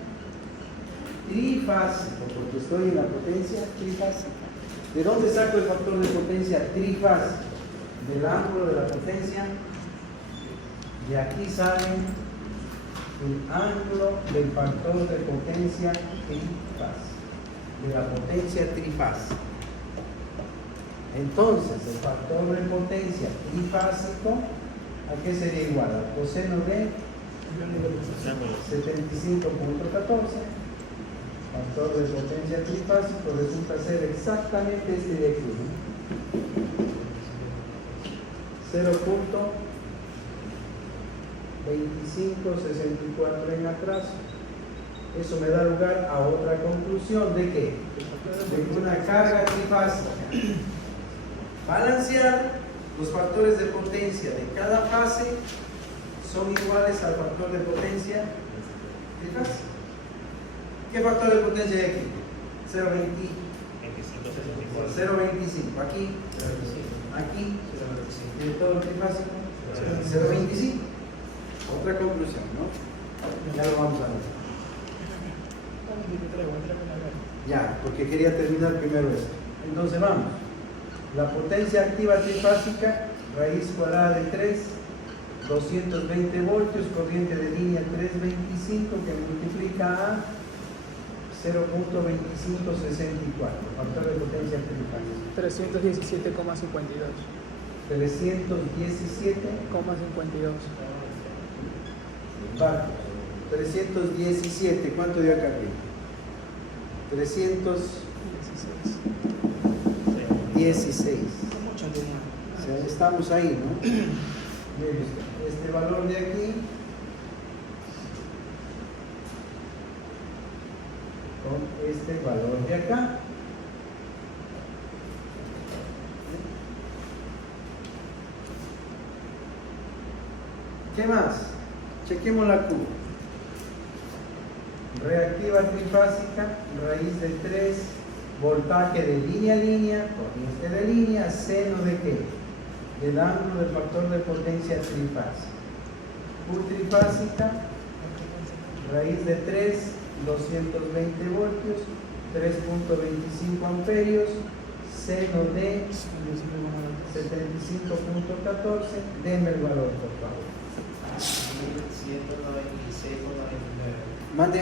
trifásico, porque estoy en la potencia trifásica. ¿De dónde saco el factor de potencia trifásico? Del ángulo de la potencia. De aquí sale el ángulo del factor de potencia trifásico. De la potencia trifásica. Entonces, el factor de potencia trifásico, ¿a qué sería igual? Al coseno de 75.14. Factor de potencia trifásico resulta ser exactamente este de aquí, ¿no? 0.2564 en atraso. Eso me da lugar a otra conclusión. ¿De qué? De que una carga trifásica, balancear los factores de potencia de cada fase son iguales al factor de potencia trifásica. ¿Qué factor de potencia hay aquí? 0.25. Aquí. Aquí. ¿De todo trifásico? 0.25. Otra conclusión, ¿no? Ya lo vamos a ver. Ya, porque quería terminar primero esto. Entonces vamos. La potencia activa trifásica, raíz cuadrada de 3, 220 voltios, corriente de línea 325 que multiplica a 0.2564, factor de potencia trifásica. 317,52. 317,52. Vale. 317, ¿cuánto dio acá arriba? 316. O sea, estamos ahí, ¿no? Este valor de aquí con este valor de acá. ¿Qué más? Chequemos la curva. Reactiva trifásica, raíz de 3, voltaje de línea a línea, corriente de línea, seno de qué? Del ángulo del factor de potencia trifásica. Trifásica, raíz de 3, 220 voltios, 3.25 amperios, seno de 75.14. Denme el valor, por favor. 1196,99. Mande.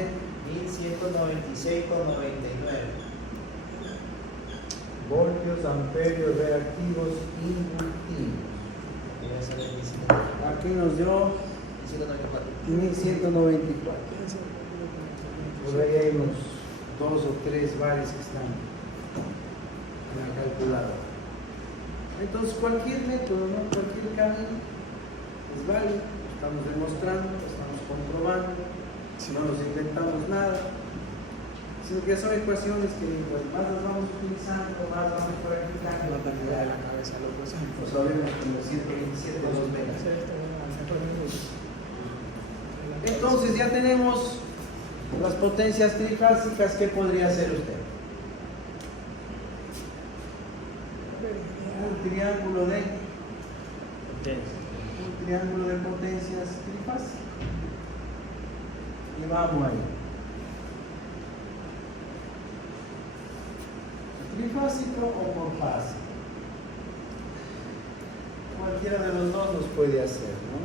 1196,99. Voltios, amperios, reactivos, inductivos. Aquí nos dio 1194. Por ahí hay unos 2 o 3 bares que están en la calculadora. Entonces cualquier método, ¿no? Cualquier camino es válido, estamos demostrando, estamos comprobando, no nos inventamos nada, sino que son ecuaciones que pues, más las vamos utilizando, más vamos practicando. La pérdida de la cabeza, lo que sea. Lo sabemos como 127 2 megas. Entonces ya tenemos las potencias trifásicas. ¿Qué podría hacer usted? Un triángulo de potencias trifásicas. Y vamos ahí. ¿Trifásico o por fase? Cualquiera de los dos los puede hacer, ¿no?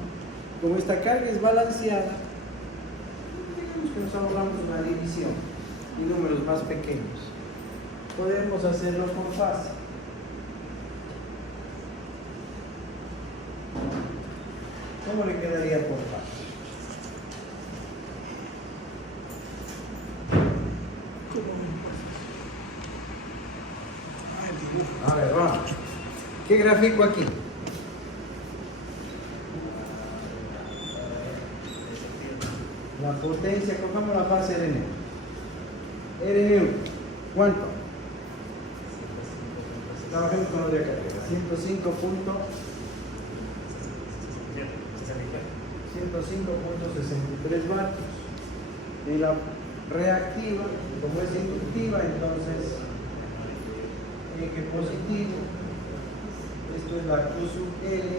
Como esta carga es balanceada, digamos que nos ahorramos una división y números más pequeños. Podemos hacerlo por fase. ¿Cómo le quedaría por fase? A ver, vamos. ¿Qué grafico aquí? La potencia, cojamos la fase Rn. Rn1, ¿cuánto? Trabajemos con la de acá. 105.63 vatios. Y la reactiva, como es inductiva, entonces eje positivo. Esto es la Q sub L.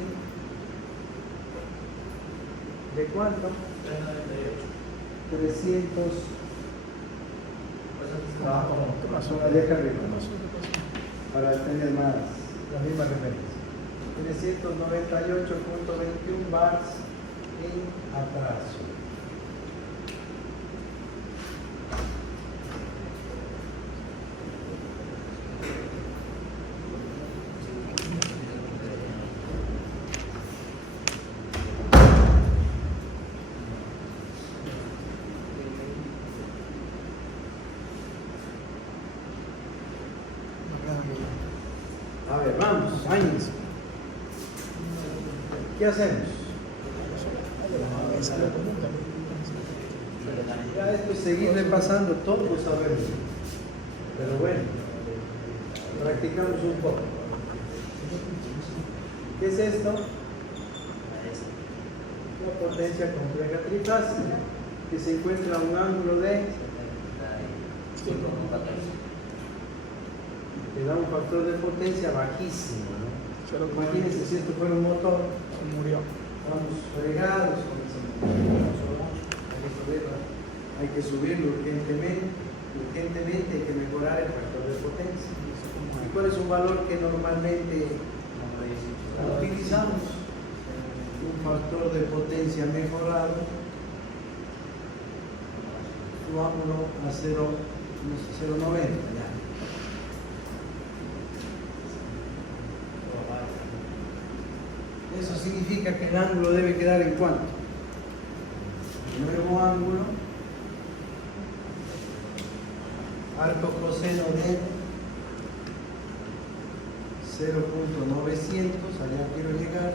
¿De cuánto? 300. ¿Qué pasó? La de acá arriba, para tener más la misma referencia. 398.21 bars en atraso. A ver, vamos, años. ¿Qué hacemos? Ya esto es seguirle pasando, todos lo sabemos. Pero bueno, practicamos un poco. ¿Qué es esto? La potencia compleja trifásica, que se encuentra a un ángulo de, que da un factor de potencia bajísimo, ¿no? Imagínense si esto fuera un motor, Murió. estamos fregados con ese motor. Hay que subirlo urgentemente, hay que mejorar el factor de potencia. ¿Y cuál es un valor que normalmente utilizamos? Un factor de potencia mejorado, subámoslo a 0,90 ya. Eso significa que el ángulo debe quedar en cuánto. Nuevo ángulo, arco coseno de 0.900, allá quiero llegar,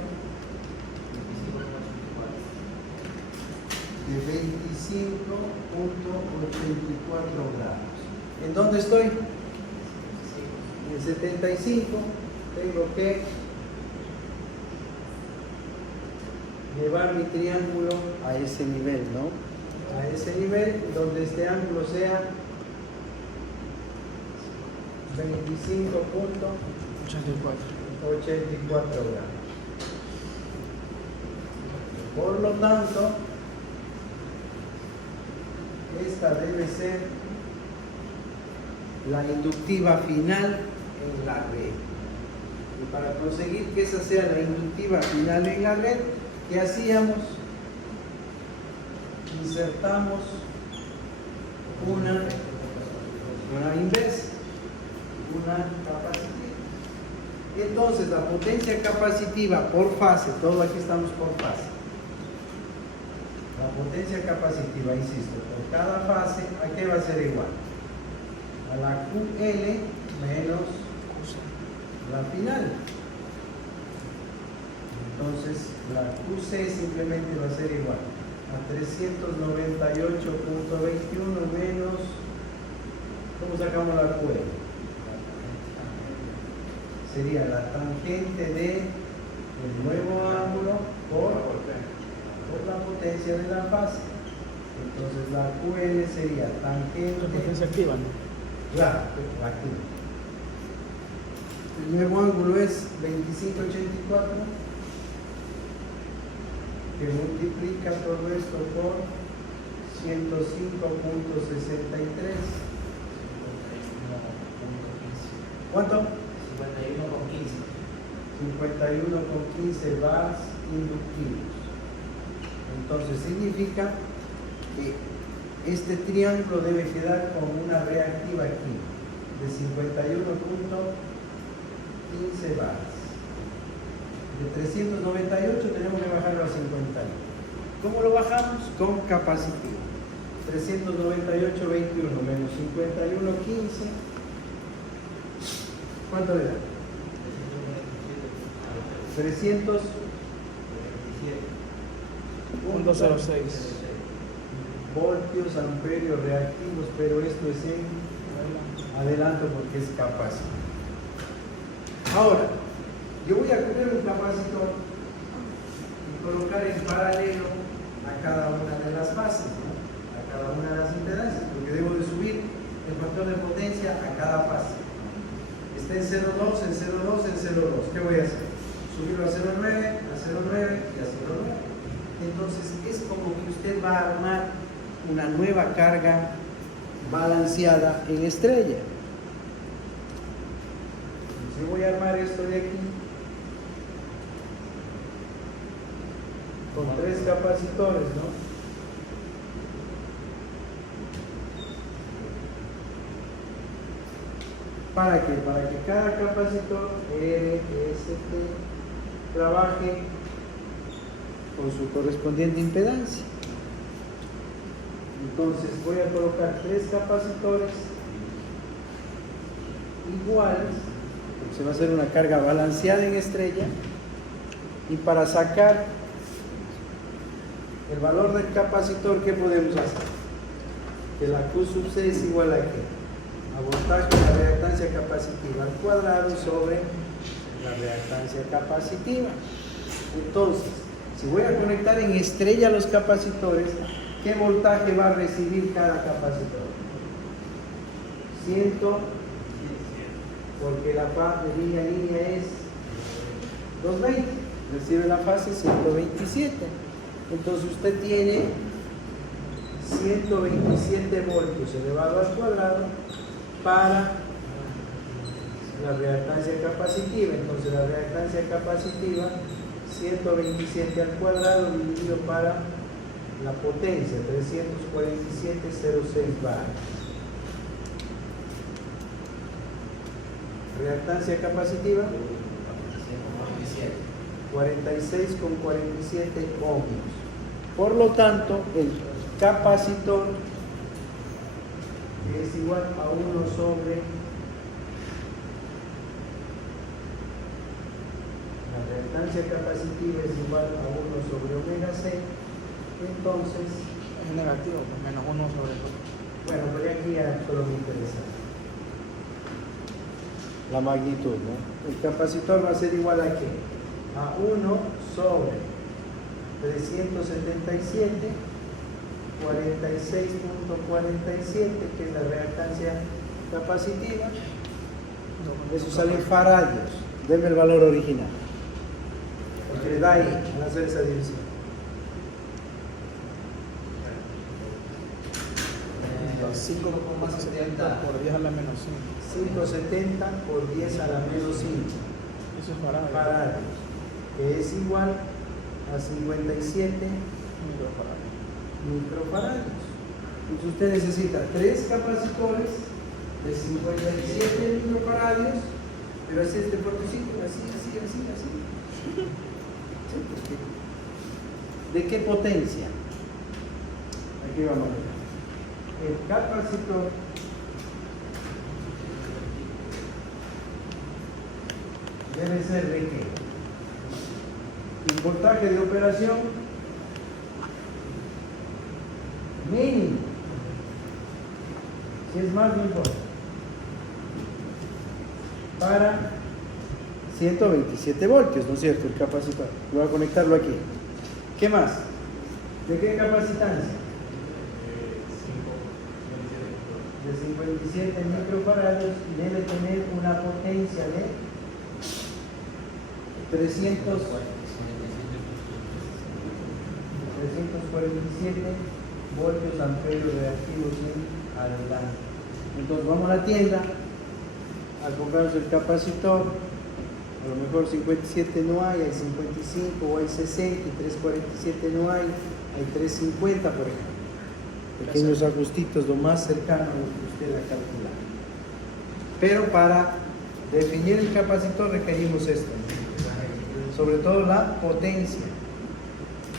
de 25.84 grados. ¿En dónde estoy? En 75. Tengo que llevar mi triángulo a ese nivel, ¿no? A ese nivel donde este ángulo sea 25.84 grados. Por lo tanto, esta debe ser la inductiva final en la red. Y para conseguir que esa sea la inductiva final en la red, ¿qué hacíamos? Insertamos una inversa, una capacitiva. Entonces la potencia capacitiva por fase, todo aquí estamos por fase. La potencia capacitiva, insisto, por cada fase, ¿a qué va a ser igual? a la QL menos la final. Entonces la QC simplemente va a ser igual a 398.21 menos, ¿cómo sacamos la QL? Sería la tangente de el nuevo ángulo por la potencia de la fase. Entonces la QL sería tangente. La potencia activa, ¿no? Claro, aquí. El nuevo ángulo es 2584, que multiplica todo esto por 105.63. ¿Cuánto? 51,15 bars inductivos. Entonces significa que este triángulo debe quedar con una reactiva aquí de 51,15 bars. De 398 tenemos que bajarlo a 51. ¿Cómo lo bajamos? Con capacitivo. 398,21 menos 51,15. ¿Cuánto le da? 300.06 voltios, amperios, reactivos, pero esto es en adelanto porque es capacitor. Ahora, yo voy a coger un capacitor y colocar en paralelo a cada una de las bases, ¿no? A cada una de las impedancias, porque debo de subir el factor de potencia a cada fase. Está en 0,2, en 0,2, en 0,2. ¿Qué voy a hacer? Subirlo a 0,9, a 0,9 y a 0,9. Entonces es como que usted va a armar una nueva carga balanceada en estrella. Entonces voy a armar esto de aquí con 3 capacitores, ¿no? ¿Para qué? Para que cada capacitor RST trabaje con su correspondiente impedancia. Entonces voy a colocar 3 capacitores iguales, porque se va a hacer una carga balanceada en estrella, y para sacar el valor del capacitor, ¿qué podemos hacer? Que la Q sub C es igual a ¿qué? A voltaje de la reactancia capacitiva al cuadrado sobre la reactancia capacitiva. Entonces, si voy a conectar en estrella los capacitores, ¿qué voltaje va a recibir cada capacitor? 100, porque la fase de línea a línea es 220, recibe la fase 127. Entonces usted tiene 127 voltios elevado al cuadrado para la reactancia capacitiva. Entonces la reactancia capacitiva 127 al cuadrado dividido para la potencia 347,06 bar. Reactancia capacitiva 46,47 ohmios. Por lo tanto, el capacitor es igual a 1 sobre la reactancia capacitiva es igual a 1 sobre omega C. Entonces, es negativo, pues menos 1 sobre 2. bueno, pero aquí ya solo me interesa la magnitud, ¿no? El capacitor va a ser igual a ¿qué? A 1 sobre 377, 46,47, que es la reactancia capacitiva. Eso sale en faradios. Denme el valor original, porque le da ahí al hacer esa división. 5,70 por 10 a la menos 5. 570 por 10 a la menos 5 Eso es barato. faradios, que es igual a 57 microfaradios. Entonces usted necesita 3 capacitores de 57 microfaradios, pero así este portocito, así. Sí, porque, ¿de qué potencia? Aquí vamos a ver. El capacitor debe ser de qué? El voltaje de operación mínimo. Si es más, no importa. Para 127 voltios, ¿no es cierto? El capacitor. Voy a conectarlo aquí. ¿Qué más? ¿De qué capacitancia? De 57 microfarados y debe tener una potencia de 347 voltios amperios reactivos en adelante. Entonces vamos a la tienda a comprarnos el capacitor. A lo mejor 57 no hay 55 o hay 60 y 347 no hay 350 por ejemplo. Pequeños ajustitos, lo más cercano a lo que usted ha calculado. Pero para definir el capacitor requerimos esto, ¿no? Sobre todo la potencia.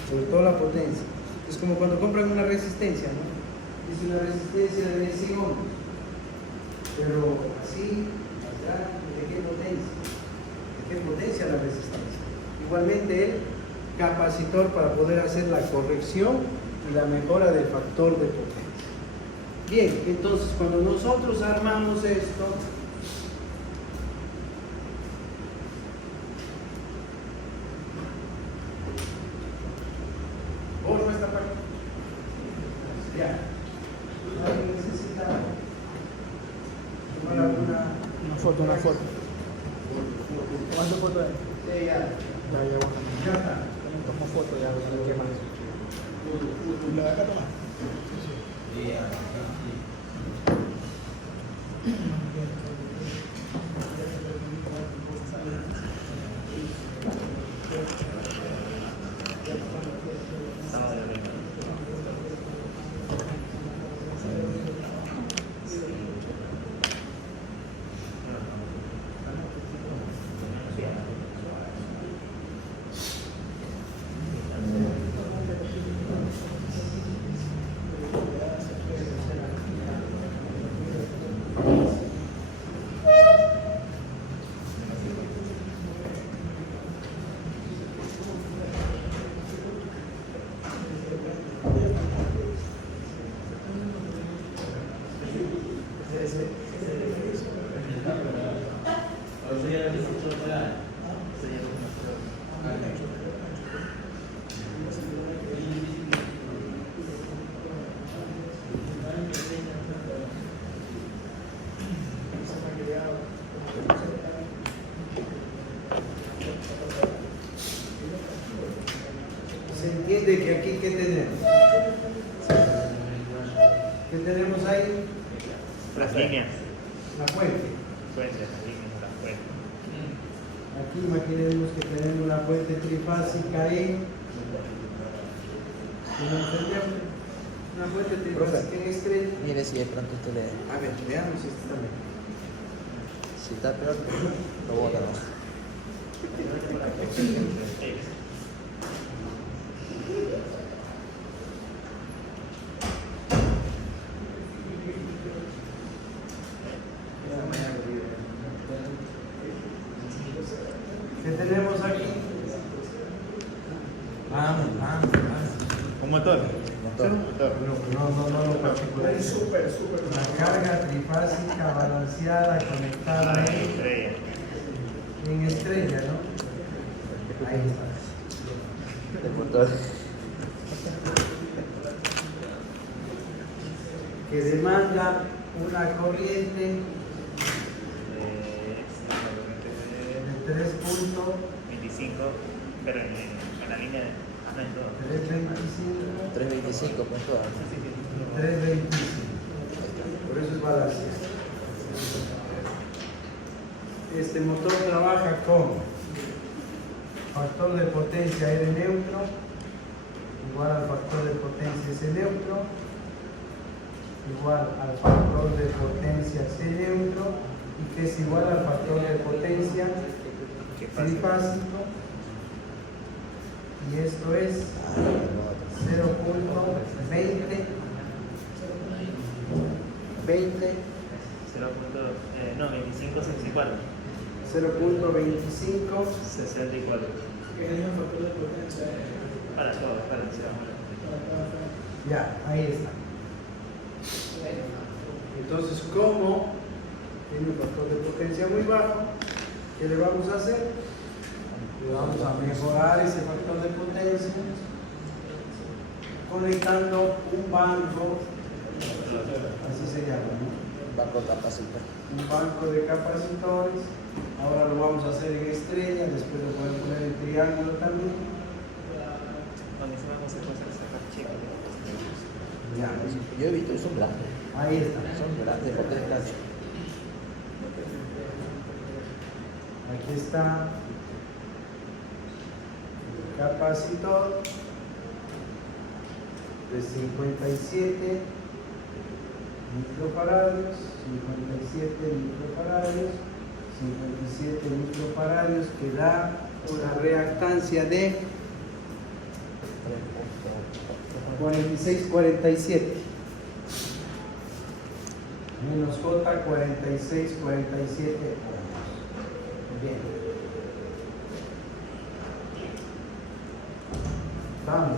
Sobre todo la potencia. Es como cuando compran una resistencia, ¿no? Es una resistencia de 100 ohms. Pero así, allá, ¿de qué potencia? ¿De qué potencia la resistencia? Igualmente el capacitor para poder hacer la corrección y la mejora del factor de potencia. Bien, entonces cuando nosotros armamos esto, borro esta parte. Ya. ¿Alguien necesita tomar alguna? Una foto. ¿Cuántas fotos hay? Sí, ya. Ya llevo. Ya está. Tomo foto ya, voy a ver qué más. ¿Lo de acá tomar? Sábado de arriba. Se entiende que aquí, ¿qué tenemos? ¿Qué tenemos ahí? Las líneas. La fuente. Fuentes, las líneas, las fuentes. Aquí imaginemos que tenemos una fuente trifásica en... ¿No entendemos? Una fuente trifásica en estrella. Mire si de pronto usted le... A ver, veamos esto también. Si está peor, lo bota. ¿Qué tenemos aquí? Vamos. Un motor. No, particular. Súper. La carga trifásica balanceada conectada Estrella. en estrella, ¿no? Ahí está. El motor. Que demanda una corriente de 25, pero en la línea de. Ah, no, en todo. 325 325 punto. y 325. Por eso es balanceado. Este motor trabaja con factor de potencia R neutro igual al factor de potencia S neutro igual al factor de potencia C neutro y que es igual al factor de potencia trifásico, y esto es 0.20 0. No, 25, 64. 0.25. 64. Que es el mismo factor de potencia. Para todo, para el Ya, ahí está. Entonces, como tiene un factor de potencia muy bajo, ¿qué le vamos a hacer? Le vamos a mejorar ese factor de potencia conectando un banco, así se llama, ¿no? Banco capacitor. Un banco de capacitores. Ahora lo vamos a hacer en estrella, después lo podemos poner en triángulo también. Cuando se vamos a sacar chicos. Ya, Yo he visto, son grandes. ahí está. Son grandes porque es grande. Aquí está el capacitor de 57 microfaradios, 57 microfaradios, 57 microfaradios, que da una reactancia de 4647 menos J 4647 ohms. Bien. Vamos.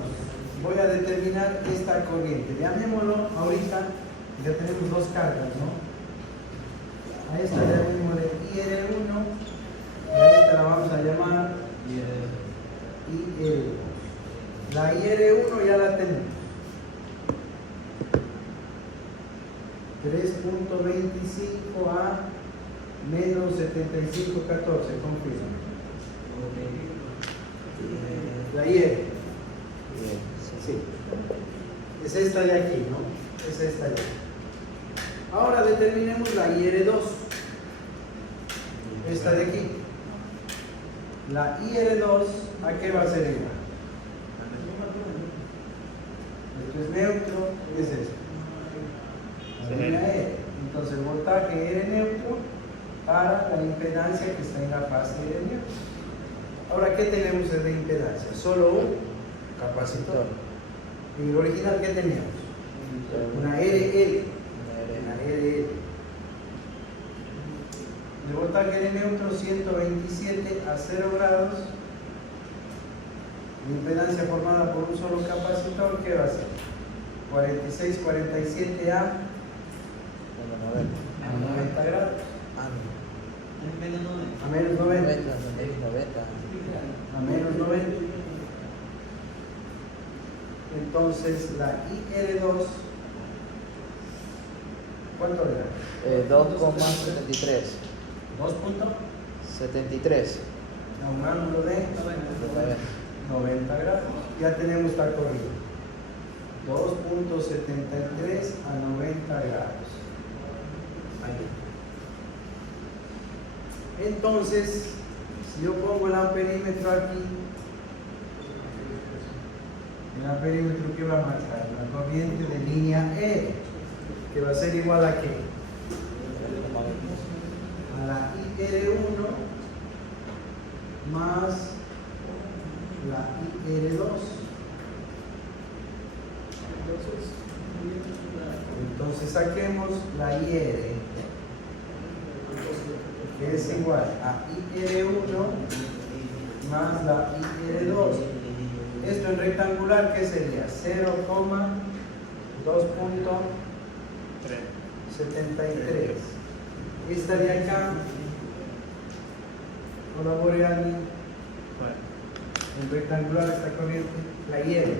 Voy a determinar esta corriente. Llamémoslo ahorita, ya tenemos dos cargas, ¿no? A esta llamémosle IR1 y a esta la vamos a llamar IR2. La IR1 ya la tenemos. 3.25 a menos 75.14, confirma. La IR. Sí. Es esta de aquí, ¿no? Es esta de aquí. Ahora determinemos la IR2. Esta de aquí. La IR2, ¿a qué va a ser igual? Esto es neutro, es esto. La línea E. Entonces el voltaje R neutro para la impedancia que está en la fase R neutro. Ahora, ¿qué tenemos de impedancia? Solo un capacitor. En el original, ¿qué teníamos? Una RL. Una RL. El voltaje R neutro 127 a 0 grados. La impedancia formada por un solo capacitor, ¿qué va a ser? 46, 47 a 90 grados. A menos 90. A menos 90. Entonces la IR2, ¿cuánto era? 2,73. 2.73. A un ángulo de 90 grados. Ya tenemos esta corriente. 2.73 a 90 grados. Ahí. Entonces, si yo pongo el amperímetro aquí, el amperímetro que va a marcar la corriente de línea E, que va a ser igual a qué? A la IR1 más la IR2. Entonces saquemos la IR, que es igual a IR1 más la IR2. Esto en rectangular, ¿qué sería? 0,2.73. Esta de acá, colabore alguien. En rectangular esta corriente, la IR.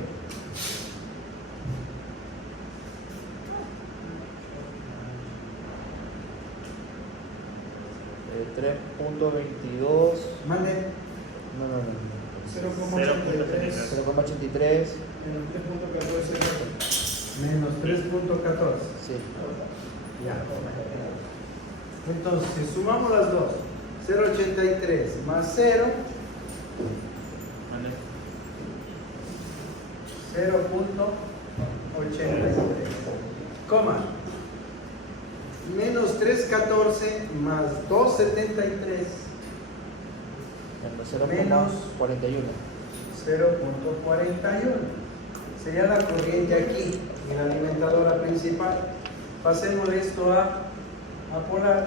Eh, 3.22. Mande. No. 0,83. 0,83. Menos 3.14. Sí. Ya. Entonces, si sumamos las dos, 0,83 más 0, 0.83, coma, menos 3.14 más 2.73, menos 0,41. 0.41. Sería la corriente aquí, en la alimentadora principal. Pasemos esto a polar.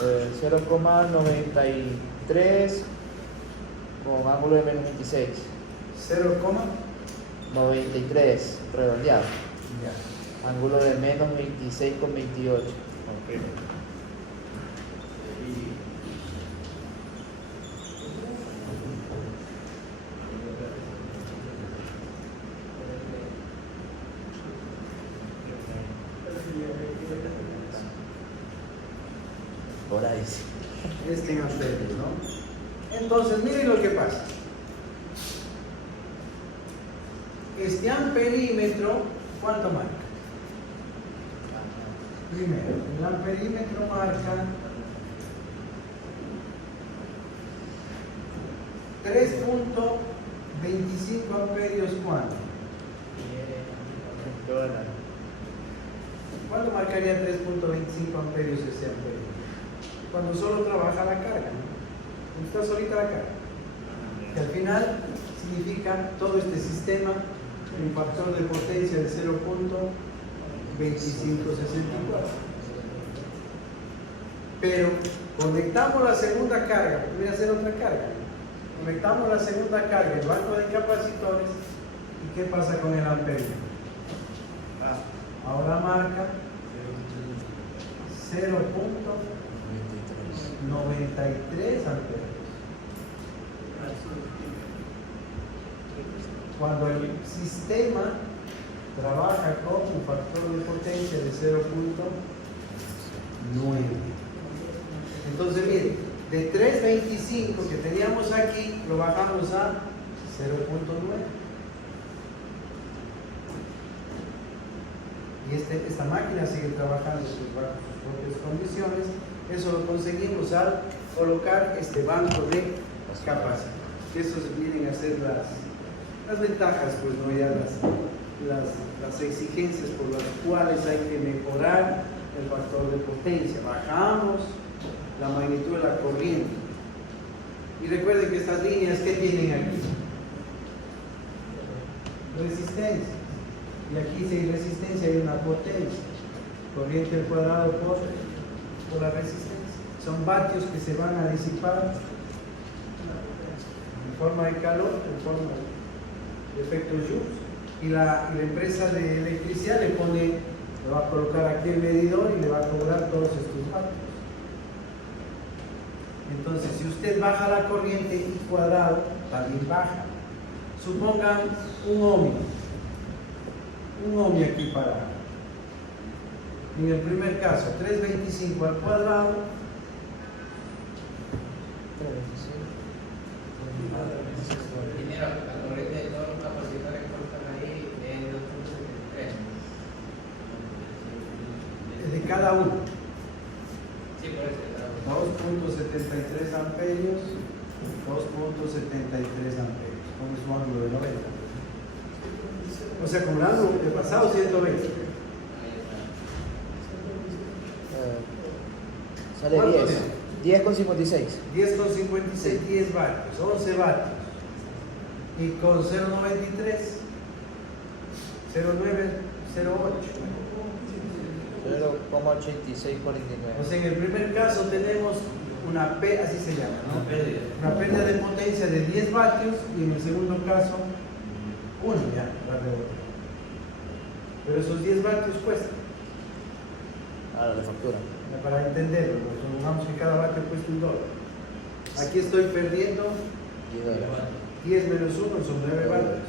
0,93 con ángulo de menos 26. 93 redondeado. Ya. Ángulo de menos 26 con 28. Confirmo. Por ahí sí. En amperes, ¿no? Entonces, miren lo que pasa. Este amperímetro, ¿cuánto marca? Primero, el amperímetro marca 3.25 amperios. ¿Cuánto? ¿Cuándo marcaría 3.25 amperios ese amperímetro? Cuando solo trabaja la carga, ¿no? Cuando está solita la carga. Que al final significa todo este sistema un factor de potencia de 0.2564. Pero conectamos la segunda carga, voy a hacer otra carga. Conectamos la segunda carga, el banco de capacitores, ¿y qué pasa con el amperímetro? Ahora marca 0.93 amperes. Cuando el sistema trabaja con un factor de potencia de 0.9. Entonces, miren, de 3.25 que teníamos aquí, lo bajamos a 0.9. Y esta máquina sigue trabajando bajo sus propias condiciones. Eso lo conseguimos al colocar este banco de capacidad. Esos vienen a ser las ventajas, pues no ya las exigencias por las cuales hay que mejorar el factor de potencia. Bajamos la magnitud de la corriente. Y recuerden que estas líneas, ¿qué tienen aquí? Resistencia. Y aquí si hay resistencia hay una potencia. Corriente al cuadrado por la resistencia. Son vatios que se van a disipar en forma de calor, en forma de efecto Joule. Y la empresa de electricidad le va a colocar aquí el medidor y le va a cobrar todos estos vatios. Entonces, si usted baja la corriente I cuadrado, también baja. Supongan un ohmio aquí parado. En el primer caso, 325 al cuadrado. 325. Dinero, la corriente de todos los capacitores que están ahí es 2.73. De cada uno. Sí, por eso. 2.73 amperios, 2.73 amperios, con su ángulo de 90. O sea, con el ángulo de pasado 120. Sale ¿Cuánto 10. tiene? 10,56. 10,56, 10 vatios, 11 vatios. Y con 0.93, 0.908. 0,8649. O sea, en el primer caso tenemos una P, así se llama, ¿no? Una pérdida de potencia de 10 vatios y en el segundo caso, 1 ya, la rebota. Pero esos 10 vatios cuestan. Ahora la factura. Para entenderlo, supongamos que cada vatio cuesta $1. Aquí estoy perdiendo 10 menos 1 son 9 vatios.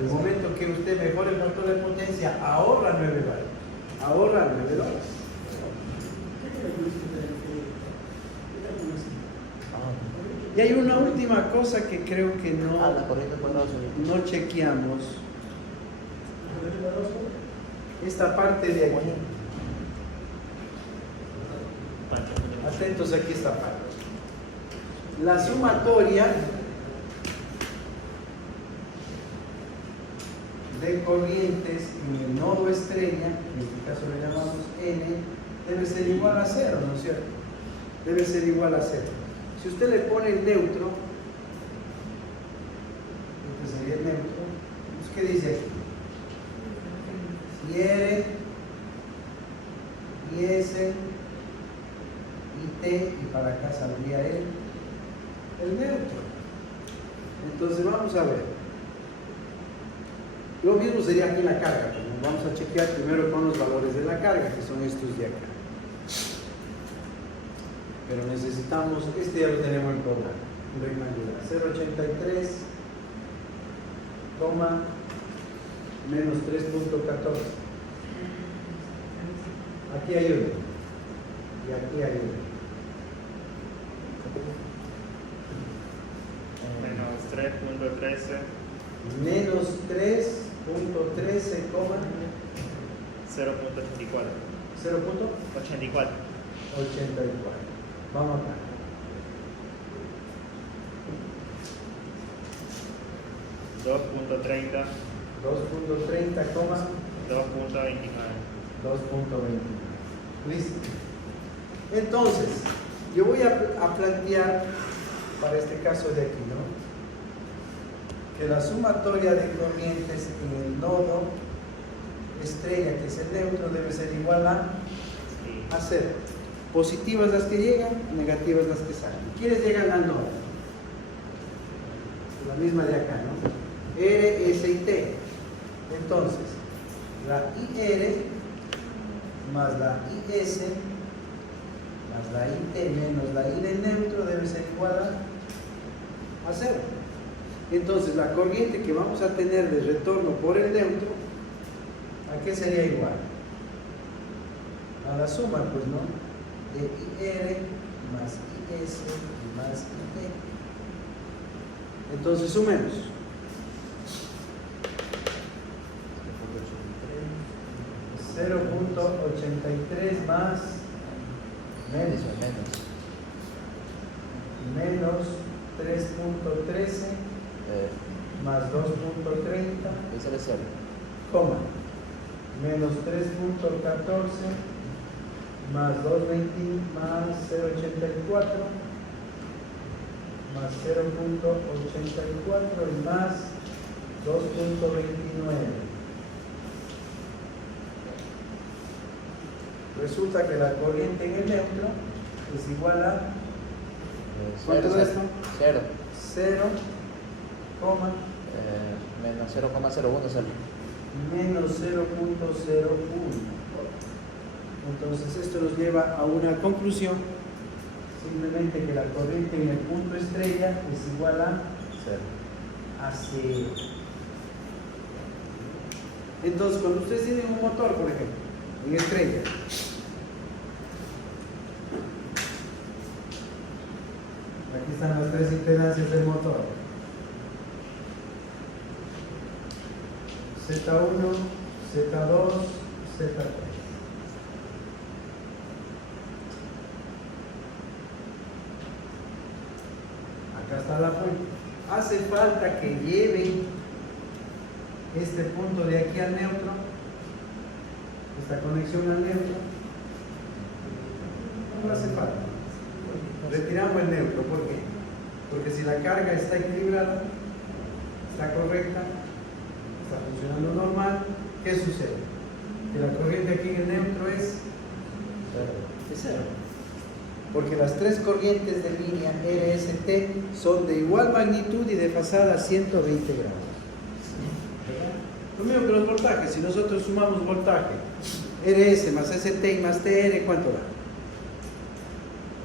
El momento que usted mejore el factor de potencia, ahorra 9 vatios. Ahorra $9. Y hay una última cosa que creo que La corriente cuadrada no chequeamos. Esta parte de aquí. Atentos aquí esta parte. La sumatoria de corrientes en el nodo estrella, en este caso le llamamos N, debe ser igual a 0, ¿no es cierto? Debe ser igual a 0. Si usted le pone el neutro, este sería el neutro, ¿qué dice aquí? Si R y S y saldría el neutro. Entonces vamos a ver. Lo mismo sería aquí en la carga, pero vamos a chequear primero con los valores de la carga, que son estos de acá. Pero necesitamos, este ya lo tenemos en programa, rectangular, 0.83, menos 3.14. Aquí hay uno, y aquí hay uno. Menos 3.13, Menos 3.13, 0.84. 0.84. 84. Vamos acá. 2.30, 2.30, 2.29. 2.20. Listo. Entonces, yo voy a plantear para este caso de aquí, ¿no? Que la sumatoria de corrientes en el nodo estrella, que es el neutro, debe ser igual a Sí. 0. Positivas las que llegan, negativas las que salen. ¿Quiénes llegan al nodo? La misma de acá, ¿no? R, S y T. Entonces, la IR más la IS más la IT menos la I del neutro debe ser igual a 0. Entonces, la corriente que vamos a tener de retorno por el neutro, ¿a qué sería igual? A la suma, pues, ¿no? De IR más IS más IT. Entonces, sumemos. 0.83 más menos 3.13 más 2.30, Ese es 0. coma, menos 3.14 más 2.20 más 0.84 más 0.84 y más 2.29. Resulta que la corriente en el neutro es igual a ¿cuánto es esto? 0. 0, Menos 0,01 sale. menos 0.01. Entonces esto nos lleva a una conclusión, simplemente que la corriente en el punto estrella es igual a 0. Entonces cuando ustedes tienen un motor, por ejemplo, en estrella, aquí están las tres impedancias del motor: Z1, Z2, Z3. Acá está la fuente. Hace falta que lleven este punto de aquí al neutro, esta conexión al neutro. No hace falta. Retiramos el neutro. ¿Por qué? Porque si la carga está equilibrada, está correcta, está funcionando normal, ¿qué sucede? Que la corriente aquí en el neutro es 0. Porque las tres corrientes de línea RST son de igual magnitud y de desfasada a 120 grados. Lo mismo que los voltajes. Si nosotros sumamos voltaje RS más ST y más TR, ¿cuánto da?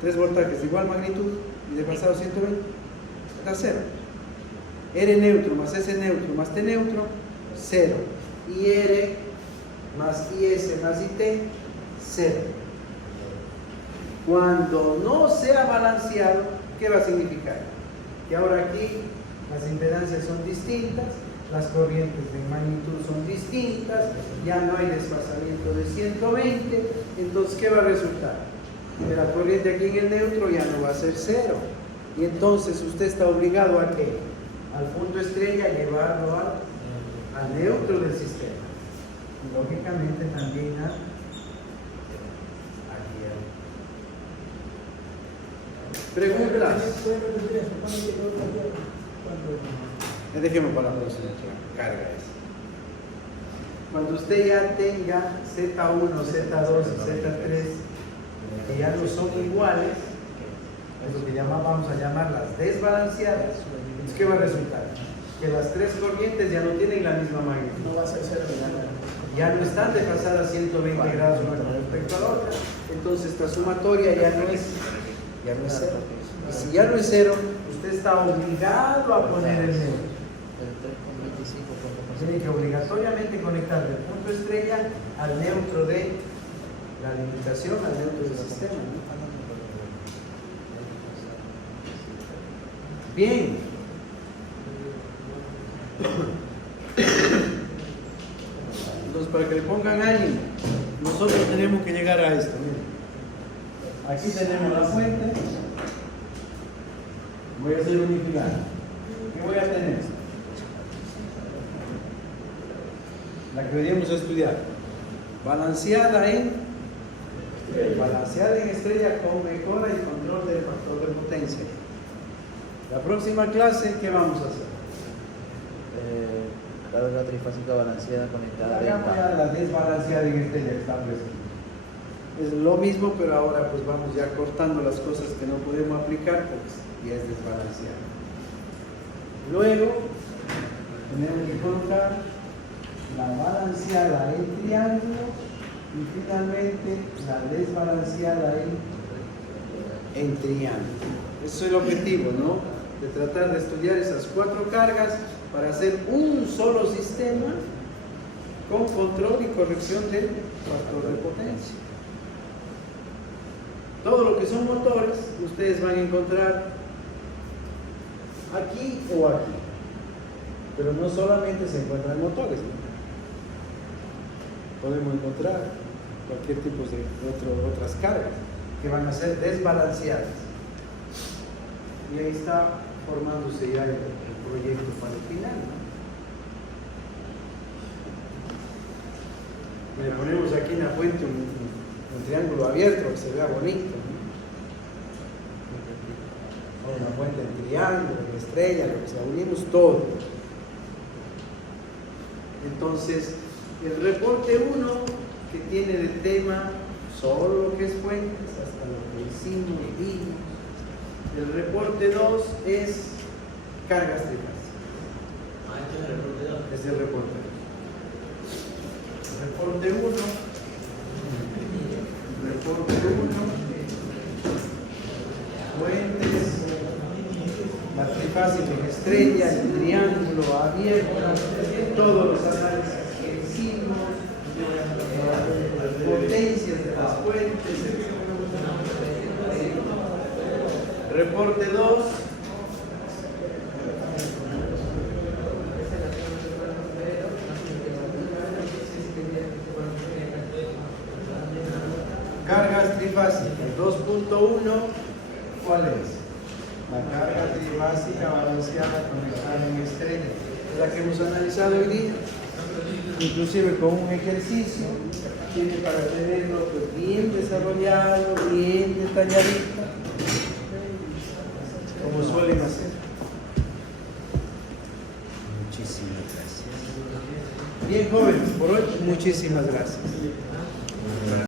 3 voltajes de igual magnitud y desfasado a 120, da 0. R neutro más S neutro más T neutro, 0. IR más IS más IT, 0. Cuando no sea balanceado, ¿qué va a significar? Que ahora aquí las impedancias son distintas, las corrientes de magnitud son distintas, ya no hay desfasamiento de 120, entonces ¿qué va a resultar? Que la corriente aquí en el neutro ya no va a ser 0, y entonces usted está obligado a ¿qué? Al punto estrella llevarlo al neutro del sistema, y lógicamente también a preguntas. Dejemos para la próxima carga eso. Cuando usted ya tenga Z1, Z2 y Z3 que ya no son iguales, es lo que vamos a llamar las desbalanceadas. Entonces, ¿qué va a resultar? Que las tres corrientes ya no tienen la misma magnitud. No va a ser cero. Ya no están desfasadas 120 grados una con respecto a la otra. Entonces, esta sumatoria ya no es cero. Y si ya no es cero, usted está obligado a poner el neutro. Tiene que obligatoriamente conectar del punto estrella al neutro de la limitación, al neutro del sistema, ¿no? Bien. Entonces, para que le pongan ánimo, nosotros tenemos que llegar a esto. Miren. Aquí tenemos la fuente. Voy a hacer unificar. ¿Qué voy a tener? La que veníamos a estudiar. Balanceada en estrella con mejora y control del factor de potencia. La próxima clase, ¿qué vamos a hacer? Carga trifásica balanceada conectada Hagamos ya la desbalanceada en estrella que estamos haciendo. Es lo mismo, pero ahora pues vamos ya cortando las cosas que no podemos aplicar porque ya es desbalanceada. Luego tenemos que colocar la balanceada en triángulo y finalmente la desbalanceada en triángulo. Eso es el objetivo, ¿no? De tratar de estudiar esas cuatro cargas para hacer un solo sistema con control y corrección del factor de potencia. Todo lo que son motores, ustedes van a encontrar aquí o aquí. Pero no solamente se encuentran motores, ¿no? Podemos encontrar cualquier tipo de otras cargas que van a ser desbalanceadas. Y ahí está formándose ya el proyecto para el final, ¿no? Le ponemos aquí en la fuente un triángulo abierto que se vea bonito, ¿no? Una fuente en triángulo, en estrella, lo que sea, unimos todo. Entonces, el reporte 1, que tiene de tema solo lo que es fuentes, hasta lo que hicimos, vimos. El reporte 2 es cargas trifásicas. Es el reporte 2. Reporte 1. Reporte 1. Fuentes. La trifásica en estrella, el triángulo abierto, todos los análisis que hicimos, las potencias de las fuentes, etc. Reporte 2. Cargas trifásicas 2.1. ¿Cuál es? La carga trifásica balanceada conectada en estrella. Es la que hemos analizado hoy día. Inclusive con un ejercicio tiene para tenerlo pues, bien desarrollado, bien detalladito, como suelen hacer. Muchísimas gracias. Bien, jóvenes, por hoy muchísimas gracias.